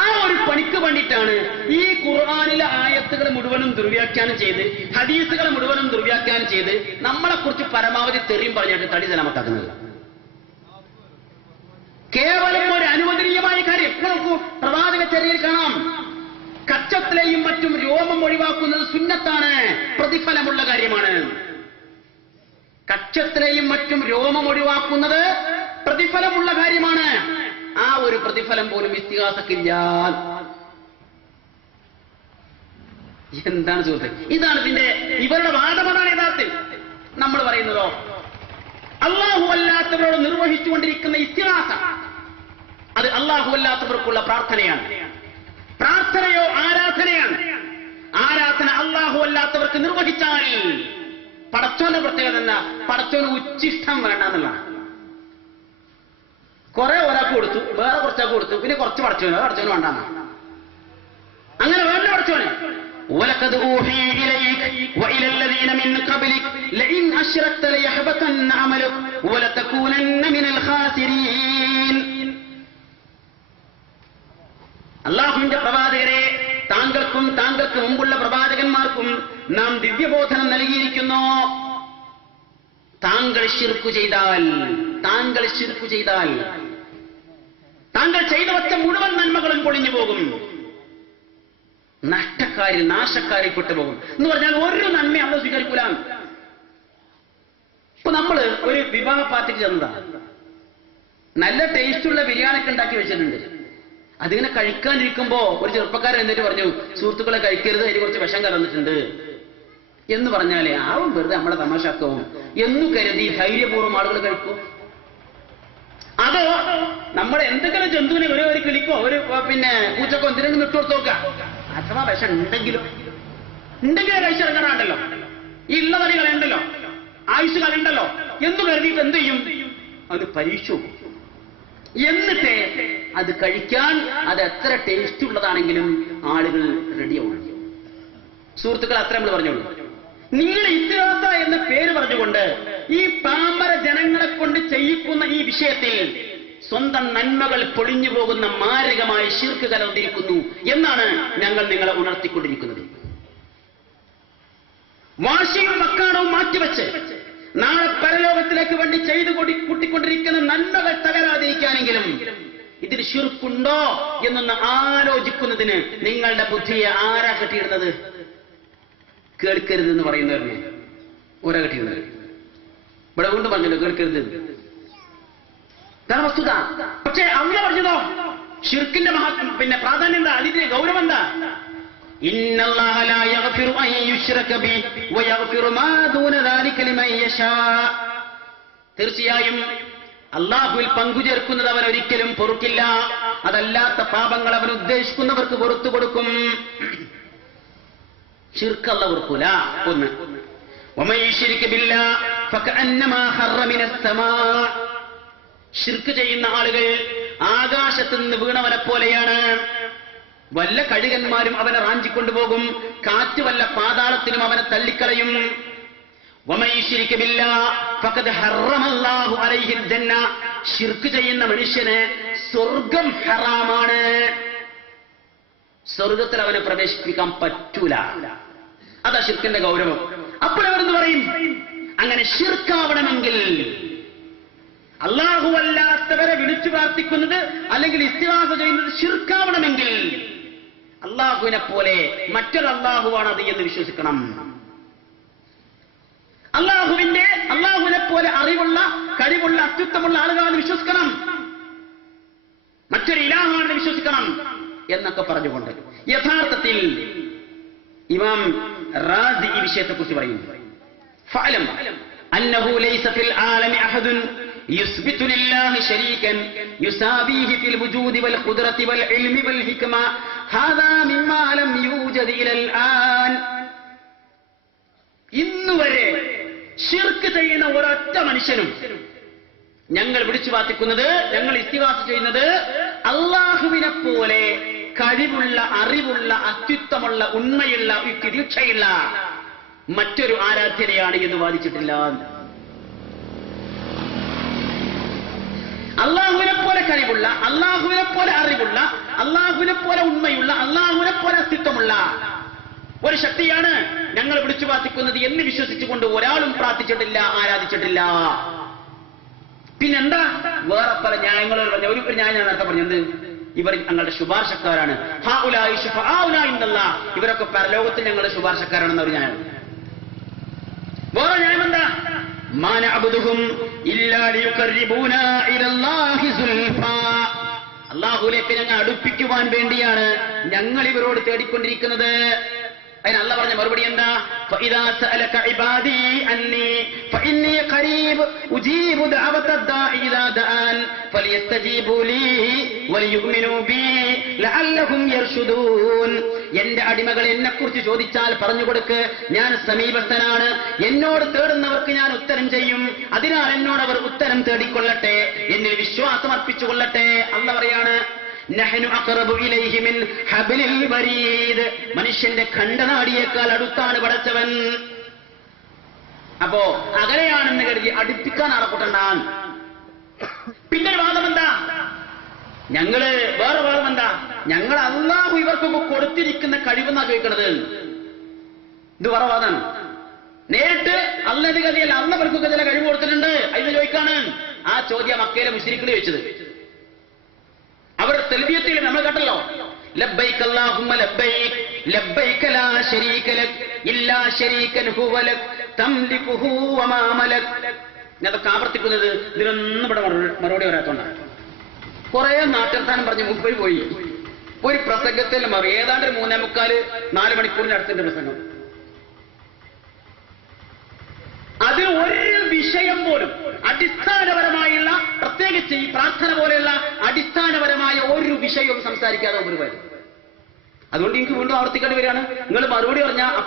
ആ ഒരു പണിക്ക് വേണ്ടിയിട്ടാണ് ഈ ഖുർആനിലെ ആയത്തുകൾ മുഴുവനും ദുർവ്യാഖ്യാനം ചെയ്ത്, ഹദീസുകൾ മുഴുവനും ദുർവ്യാഖ്യാനം ചെയ്ത് നമ്മളെക്കുറിച്ച് പരമാവധി തെറിയും പറഞ്ഞിട്ട് തടി ജനമത്താക്കുന്നത്. കേവലം ഒരു അനുവദനീയമായ കാര്യം. നോക്കൂ, പ്രവാചക ചര്യയിൽ കാണാം, കച്ചത്തിലെയും മറ്റും രോമം ഒഴിവാക്കുന്നത് സുന്നത്താണ്, പ്രതിഫലമുള്ള കാര്യമാണ്. കച്ചത്തിലെയും മറ്റും രോമം ഒഴിവാക്കുന്നത് പ്രതിഫലമുള്ള കാര്യമാണ്. ആ ഒരു പ്രതിഫലം പോലും ഇസ്തിഗാസക്കില്ല. എന്താണ് സുഹൃത്ത്? ഇതാണ് ഇവരുടെ വാദമാണ് യഥാർത്ഥത്തിൽ. നമ്മൾ പറയുന്നതോ അല്ലാഹു അല്ലാത്തവരോട് നിർവഹിച്ചുകൊണ്ടിരിക്കുന്ന ഇസ്തിഗാസ, അത് അല്ലാഹു അല്ലാത്തവർക്കുള്ള പ്രാർത്ഥനയാണ്. പ്രാർത്ഥനയോ ആരാധനയാണ്. ആരാധന അല്ലാഹു അല്ലാത്തവർക്ക് നിർവഹിച്ചാൽ പടച്ചോന്റെ പ്രത്യേകത തന്നെ, പടച്ചോന് ഉച്ചിഷ്ടം വേണ്ട എന്നുള്ളതാണ്. കുറെ ഒരാൾക്ക് കൊടുത്തു, വേറെ കുറച്ചാൾക്ക് കൊടുത്തു, പിന്നെ കുറച്ച് പടച്ചോന് വേണ്ടാന്ന്. അങ്ങനെ വേണ്ട പടച്ചോന്. وَلَقَدْ أُوحِيَ إِلَيْكَ وَإِلَى الَّذِينَ مِنْ قَبْلِكَ لَئِنْ أَشْرَكْتَ لَيَحْبَطَنَّ عَمَلُكَ وَلَتَكُونَنَّ مِنَ الْخَاسِرِينَ. അല്ലാഹുവിന്റെ പ്രവാചകരെ, താങ്കൾക്കും താങ്കൾക്ക് മുമ്പുള്ള പ്രവാചകന്മാർക്കും നാം ദിവ്യബോധനം നൽകിയിരിക്കുന്നു. താങ്കൾ ശിർക്ക് ചെയ്താൽ താങ്കൾ ചെയ്തു വച്ച മുഴുവൻ നന്മകളും പൊളിഞ്ഞു പോകും, നാശക്കാരിൽ പെട്ടുപോകും എന്ന് പറഞ്ഞാൽ ഒരു നന്മ അള്ള സ്വീകരിക്കൂല. ഇപ്പൊ നമ്മള് ഒരു വിവാഹ പാർട്ടിക്ക് ചെന്നതാ, നല്ല ടേസ്റ്റുള്ള ബിരിയാണിയൊക്കെ ഉണ്ടാക്കി വെച്ചിട്ടുണ്ട്. അതിങ്ങനെ കഴിക്കാനിരിക്കുമ്പോ ഒരു ചെറുപ്പക്കാരൻ എന്നിട്ട് പറഞ്ഞു, സുഹൃത്തുക്കളെ കഴിക്കരുത്, അതിന് കുറച്ച് വിഷം കലർന്നിട്ടുണ്ട് എന്ന് പറഞ്ഞാലേ ആവും വെറുതെ നമ്മളെ തമാശാക്കവും എന്നു കരുതി ധൈര്യപൂർവ്വം ആളുകൾ കഴിക്കും. അതോ നമ്മൾ എന്തെങ്കിലും ജന്തുവിനെ ഒരു കിളിക്കോ ഒരു പൂച്ചക്കോ എന്തിനെങ്കിലും ഇട്ടുകൊടുത്ത് നോക്കാം, അഥവാ വിഷം ഉണ്ടെങ്കിലേ കഴിച്ചിറങ്ങാറുണ്ടല്ലോ, ഈ ഉള്ളതടി കളയണ്ടല്ലോ, ആയുസ് കളയണ്ടല്ലോ എന്ന് കരുതിയിട്ട് എന്ത് ചെയ്യും? അത് പരീക്ഷ എന്നിട്ട് അത് കഴിക്കാൻ അത് എത്ര ടേസ്റ്റ് ഉള്ളതാണെങ്കിലും ആളുകൾ റെഡിയാവും. സുഹൃത്തുക്കൾ, അത്ര നമ്മൾ പറഞ്ഞോളൂ. നിങ്ങൾ ഇസ്തിഗാസ എന്ന പേര് പറഞ്ഞുകൊണ്ട് ഈ പാമര ജനങ്ങളെ കൊണ്ട് ചെയ്യിക്കുന്ന ഈ വിഷയത്തിൽ സ്വന്തം നന്മകൾ പൊളിഞ്ഞു പോകുന്ന മാരകമായ ശിർക്ക് കലർന്നിരിക്കുന്നു എന്നാണ് ഞങ്ങൾ നിങ്ങളെ ഉണർത്തിക്കൊണ്ടിരിക്കുന്നത്. വാശിയും വക്കാണവും മാറ്റിവെച്ച് നാളെ പരലോകത്തിലേക്ക് വേണ്ടി ചെയ്തു കൂട്ടിക്കൊണ്ടിരിക്കുന്ന നന്മകൾ തകരാതിരിക്കാനെങ്കിലും ഇതിൽ ശിർക്കുണ്ടോ എന്നൊന്ന് ആലോചിക്കുന്നതിന് നിങ്ങളുടെ ബുദ്ധിയെ ആരാ കെട്ടിയിടുന്നത്? കേൾക്കരുതെന്ന് പറയുന്നവരെ ഓരോ കെട്ടിയിടുന്നത്. ഇവിടെ കൊണ്ട് പറഞ്ഞല്ലോ കേൾക്കരുത്, വസ്തുത. പക്ഷേ അള്ള പറഞ്ഞതോ ശിർക്കിന്റെ പ്രാധാന്യം എന്താ, അതിന്റെ ഗൗരവം എന്താ? ഇന്നല്ലാഹ ലാ യഗ്ഫിറു അൻ യുശ്റക ബിഹി വയഗ്ഫിറു മാ ദൂന ദാലിക ലിമൻ യശാ. തീർച്ചയായും അല്ലാഹുവിൽ പങ്കുചേർക്കുന്നത് അവൻ ഒരിക്കലും പൊറുക്കില്ല, അതല്ലാത്ത പാപങ്ങൾ അവൻ ഉദ്ദേശിക്കുന്നവർക്ക് പൊറുത്തു കൊടുക്കും. ശിർക്ക് അല്ലാഹു പൊറുക്കൂല. ഒന്ന്, വമൻ യുശ്രിക് ബില്ലാഹ് ഫകഅന്നമാ ഖറ മിനസ് സമാ. ശിർക്ക് ചെയ്യുന്ന ആളുകൾ ആകാശത്ത് നിന്ന് വീണവനെ പോലെയാണ്. വല്ല കഴുകന്മാരും അവനെ റാഞ്ചിക്കൊണ്ടുപോകും, കാറ്റ് വല്ല പാതാളത്തിനും അവനെ തള്ളിക്കളയും. വമൻ യുശ്രിക് ബില്ലാഹ് ഫഖദ് ഹറമല്ലാഹു അലൈഹിൽ ജന്ന. ശിർക്ക് ചെയ്യുന്ന മനുഷ്യന് സ്വർഗം ഹറാമാണ്, സ്വർഗത്തിൽ അവനെ പ്രവേശിപ്പിക്കാൻ പറ്റൂല. അതാ ശിർക്കിന്റെ ഗൗരവം. അപ്പോൾ അവരെന്ന് പറയും, അങ്ങനെ ശിർക്കാവണമെങ്കിൽ അല്ലാഹു അല്ലാത്തവരെ വിളിച്ചു പ്രാർത്ഥിക്കുന്നത് അല്ലെങ്കിൽ ഇസ്തിഗാസ ചെയ്യുന്നത് ശിർക്കാവണമെങ്കിൽ അല്ലാഹുവിനെ പോലെ മറ്റൊരു അല്ലാഹുവാണത് എന്ന് വിശ്വസിക്കണം. അല്ലാഹുവിനെ പോലെ അറിവുള്ള കഴിവുള്ള അസ്തിത്വമുള്ള ആളുകളാണെന്ന് വിശ്വസിക്കണം, മറ്റൊരു ഇലാഹാണെന്ന് വിശ്വസിക്കണം എന്നൊക്കെ പറഞ്ഞുകൊണ്ട് യഥാർത്ഥത്തിൽ ഇമാം റാസി ഈ വിഷയത്തെക്കുറിച്ച് പറയുന്നു. ഫഅലം അന്നഹു ലൈസ ഫിൽ ആലമി അഹദുൻ യുസ്ബിതു ലില്ലാഹി ശരീകൻ യുസാബിഹി ഫിൽ വുജൂദി വൽ ഖുദ്റതി വൽ ഇൽമി വൽ ഹിക്മ ഹാദാ മിമ്മാ ലം യൂജദ് ഇലൽ ആൻ. ഇന്നുവരെ ശിർക്ക് ചെയ്യുന്ന ഒരൊറ്റ മനുഷ്യനും ഞങ്ങൾ വിളിച്ചു പ്രാർത്ഥിക്കുന്നത്, ഞങ്ങൾ ഇസ്തിഗാസ ചെയ്യുന്നത് അല്ലാഹുവിനെ പോലെ കഴിവുള്ള അറിവുള്ള അത്യുത്തമുള്ള ഉണ്മയുള്ള തിരീക്ഷയുള്ള മറ്റൊരു ആരാധനയാണ് എന്ന് വാദിച്ചിട്ടില്ല. അല്ലാഹുവിനെ പോലെ കഴിവുള്ള, അല്ലാഹുവിനെ പോലെ അറിവുള്ള, അല്ലാഹുവിനെ പോലെ ഉണ്മയുള്ള, അല്ലാഹുവിനെ പോലെ അസ്തിത്വമുള്ള ഒരു ശക്തിയാണ് ഞങ്ങൾ വിളിച്ചു പ്രാർത്ഥിക്കുന്നത് എന്ന് വിശ്വസിച്ചുകൊണ്ട് ഒരാളും പ്രാർത്ഥിച്ചിട്ടില്ല, ആരാധിച്ചിട്ടില്ല. പിന്നെന്താ വേറെ പല ന്യായങ്ങളോ പറഞ്ഞ ഒരു ന്യായം ഞാൻ നേരത്തെ പറഞ്ഞത്, ഇവർ ഞങ്ങളുടെ ശുപാർശക്കാരാണ്, ഇവരൊക്കെ പരലോകത്തിൽ ഞങ്ങളുടെ ശുപാർശക്കാരാണെന്ന് ഒരു ന്യായം. വേറെ ന്യായം എന്താ, അല്ലാഹുവിലേക്ക് ഞങ്ങൾ അടുപ്പിക്കുവാൻ വേണ്ടിയാണ് ഞങ്ങൾ ഇവരോട് തേടിക്കൊണ്ടിരിക്കുന്നത്. അതിന് അല്ലാഹ് പറഞ്ഞ മറുപടി എന്താ, ഫഇദാ സഅലക ഇബാദി അന്നി ഫഇന്നി ഖരീബ് ഉജീബു ദഅവത ദാഇ ഇദാ ദഅൻ ഫലിയസ്തജീബു ലീ വലിയുമിനൂ ബി ലഅല്ലഹും യർഷുദൂൻ. എന്റെ അടിമകൾ എന്നെക്കുറിച്ച് ചോദിച്ചാൽ പറഞ്ഞു കൊടുക്ക്, ഞാൻ സമീപസ്ഥനാണ്, എന്നോട് തേടുന്നവർക്ക് ഞാൻ ഉത്തരം ചെയ്യും, അതിനാൽ എന്നോട് അവർ ഉത്തരം തേടിക്കൊള്ളട്ടെ, എന്നിൽ വിശ്വാസം അർപ്പിച്ചുകൊള്ളട്ടെ. അല്ലാഹ് പറയാണ്, നഹ്നു അഖറബു ഇലൈഹി മിൻ ഹബ്ലിൽ വരീദ്. മനുഷ്യന്റെ ഖണ്ഡനാടിയേക്കാൾ അടുത്താണ് പടച്ചവൻ. അപ്പോ അകലെയാണെന്ന് കരുതി അടുപ്പിക്കാൻ ആളക്കൂട്ടണ്ടാൻ. പിന്നെ വാദം എന്താ, വേറെ വാദം എന്താ, ഞങ്ങൾ അല്ലാഹു ഇവർക്കൊക്കെ കൊടുത്തിരിക്കുന്ന കഴിവെന്നാ ചോദിക്കണത്. ഇത് വേറെ വാദമാണ്. നേരിട്ട് അല്ലാഹുവിന്റെ കഥയല്ല, അല്ലാഹു ഇവർക്കൊക്കെ ചില കഴിവ് കൊടുത്തിട്ടുണ്ട് അതിന് ചോദിക്കാണ്. ആ ചോദ്യം മക്കയിലെ മുശ്രിക്കുകൾ ചോദിച്ചത്. അവരുടെ തൽബിയത്തിൽ നമ്മൾ കേട്ടല്ലോ, ലബ്ബൈക അല്ലാഹുമ്മ ലബ്ബൈക ലബ്ബൈക ലാ ശരീക ലക് ഇല്ലാ ശരീകൻ ഹുവ ലക് തംലികുഹു വമാ മലക്. ഞാനതൊക്കെ ആവർത്തിക്കുന്നത് ഇതിനൊന്നും ഇവിടെ മറുപടി വരാത്തോണ്ടാണ്. കുറെ നാട്ടിർത്താനം പറഞ്ഞ് മുമ്പ് പോയി ഒരു പ്രസംഗത്തിൽ ഏതാണ്ട് 3:45-4 മണിക്കൂറിന് അടുത്തിന്റെ പ്രസംഗം. അതിൽ ഒരു വിഷയം പോലും അടിസ്ഥാനപരമായുള്ള, പ്രത്യേകിച്ച് ഈ പ്രാർത്ഥന പോലെയുള്ള അടിസ്ഥാനപരമായ ഒരു വിഷയവും സംസാരിക്കാതെ ഒരു വരും. അതുകൊണ്ട് എനിക്ക് വീണ്ടും ആവർത്തിക്കേണ്ടി വരികയാണ്. നിങ്ങൾ മറുപടി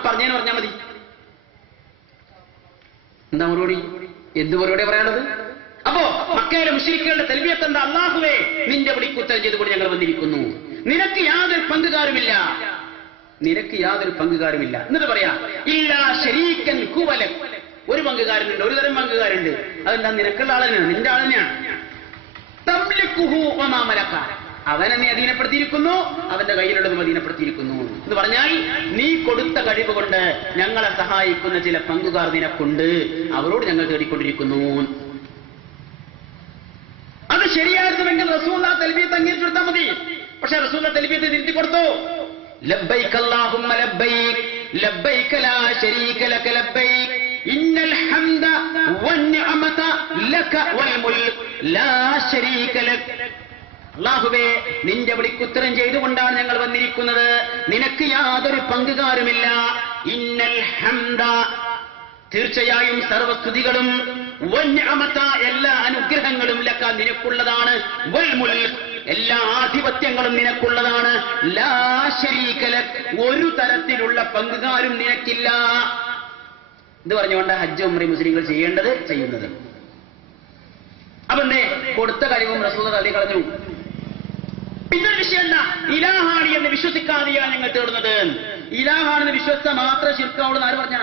പറഞ്ഞതിന് പറഞ്ഞാൽ മതി. എന്താ മറുപടി? എന്ത് മറുപടി പറയാനുള്ളത്? അപ്പോ മക്കയിലെ മുശ്രിക്കുകളുടെ തൽബിയത്ത് എന്താ? അല്ലാഹുവേ, നിന്റെ വിളിക്കുത്തരം ചെയ്തുകൊണ്ട് ഞങ്ങൾ വന്നിരിക്കുന്നു, നിനക്ക് യാതൊരു പങ്കുകാരുമില്ല, നിനക്ക് യാതൊരു പങ്കുകാരുമില്ല. എന്നിട്ട് പറയാ, ഇല്ലാ ശരീകൻ ഹുവ ലക്. ഒരു പങ്കുകാരനുണ്ട്, ഒരു തരം പങ്കുകാരുണ്ട്. അതെന്താ? നിനക്കുള്ള ആളെന്നെയാണ്, നിന്റെ ആളെന്നെയാണ്. തംലികുഹു വമാ മലക. അവനെ നീ അധീനപ്പെടുത്തിയിരിക്കുന്നു, അവന്റെ കയ്യിലുള്ളതും അധീനപ്പെടുത്തിയിരിക്കുന്നു എന്ന് പറഞ്ഞാൽ, നീ കൊടുത്ത കഴിവ് കൊണ്ട് ഞങ്ങളെ സഹായിക്കുന്ന ചില പങ്കുകാർ നിനക്കുണ്ട്, അവരോട് ഞങ്ങൾ തേടിക്കൊണ്ടിരിക്കുന്നു. അത് ശരിയായിരുന്നുവെങ്കിൽ റസൂലുള്ളാഹി തൽബിയത്ത് അംഗീകരിച്ചെടുത്താൽ മതി. പക്ഷെ റസൂലുള്ളാഹി തൽബിയത്ത് തിരുത്തി കൊടുത്തു. ലബ്ബൈക അല്ലാഹുമ്മ ലബ്ബൈക ലബ്ബൈക ലാ ശരീക ലക ലബ്ബൈക ഇന്നൽ ഹംദ വന്നിഅമത ലക വൽ മുൽക് ലാ ശരീക ലക്. അല്ലാഹുവേ, നിന്റെ വിളിക്കുത്തരം ചെയ്തുകൊണ്ടാണ് ഞങ്ങൾ വന്നിരിക്കുന്നത്, നിനക്ക് യാതൊരു പങ്കുകാരുമില്ല. ഇന്നൽ ഹംദ, തീർച്ചയായും സർവസ്തുതികളും, വന്നിഅമത, എല്ലാ അനുഗ്രഹങ്ങളും, ലക, നിനക്കുള്ളതാണ്, വൽ മുൽക്, എല്ലാ ആധിപത്യങ്ങളും നിനക്കുള്ളതാണ്, ലാ ശരീക ലക്, ഒരു തരത്തിലുള്ള പങ്കുകാരും നിനക്കില്ല. ഇത് പറഞ്ഞുകൊണ്ട് ഹജ്ജ് ഉംറ മുസ്ലിങ്ങൾ ചെയ്യേണ്ടത് ചെയ്യുന്നത്. അപ്പൊ എന്തേ? കൊടുത്ത കഴിവും റസൂൽ തള്ളിക്കളഞ്ഞു. പിന്നെ വിഷയം എന്താ? ഇലാഹാണി എന്ന് വിശ്വസിക്കാതെയാണ് ഞങ്ങൾ തേടുന്നത്. ഇലാഹാണെന്ന് വിശ്വസിച്ച മാത്രം ശിർക്കാവുള്ളൂ ആര് പറഞ്ഞ?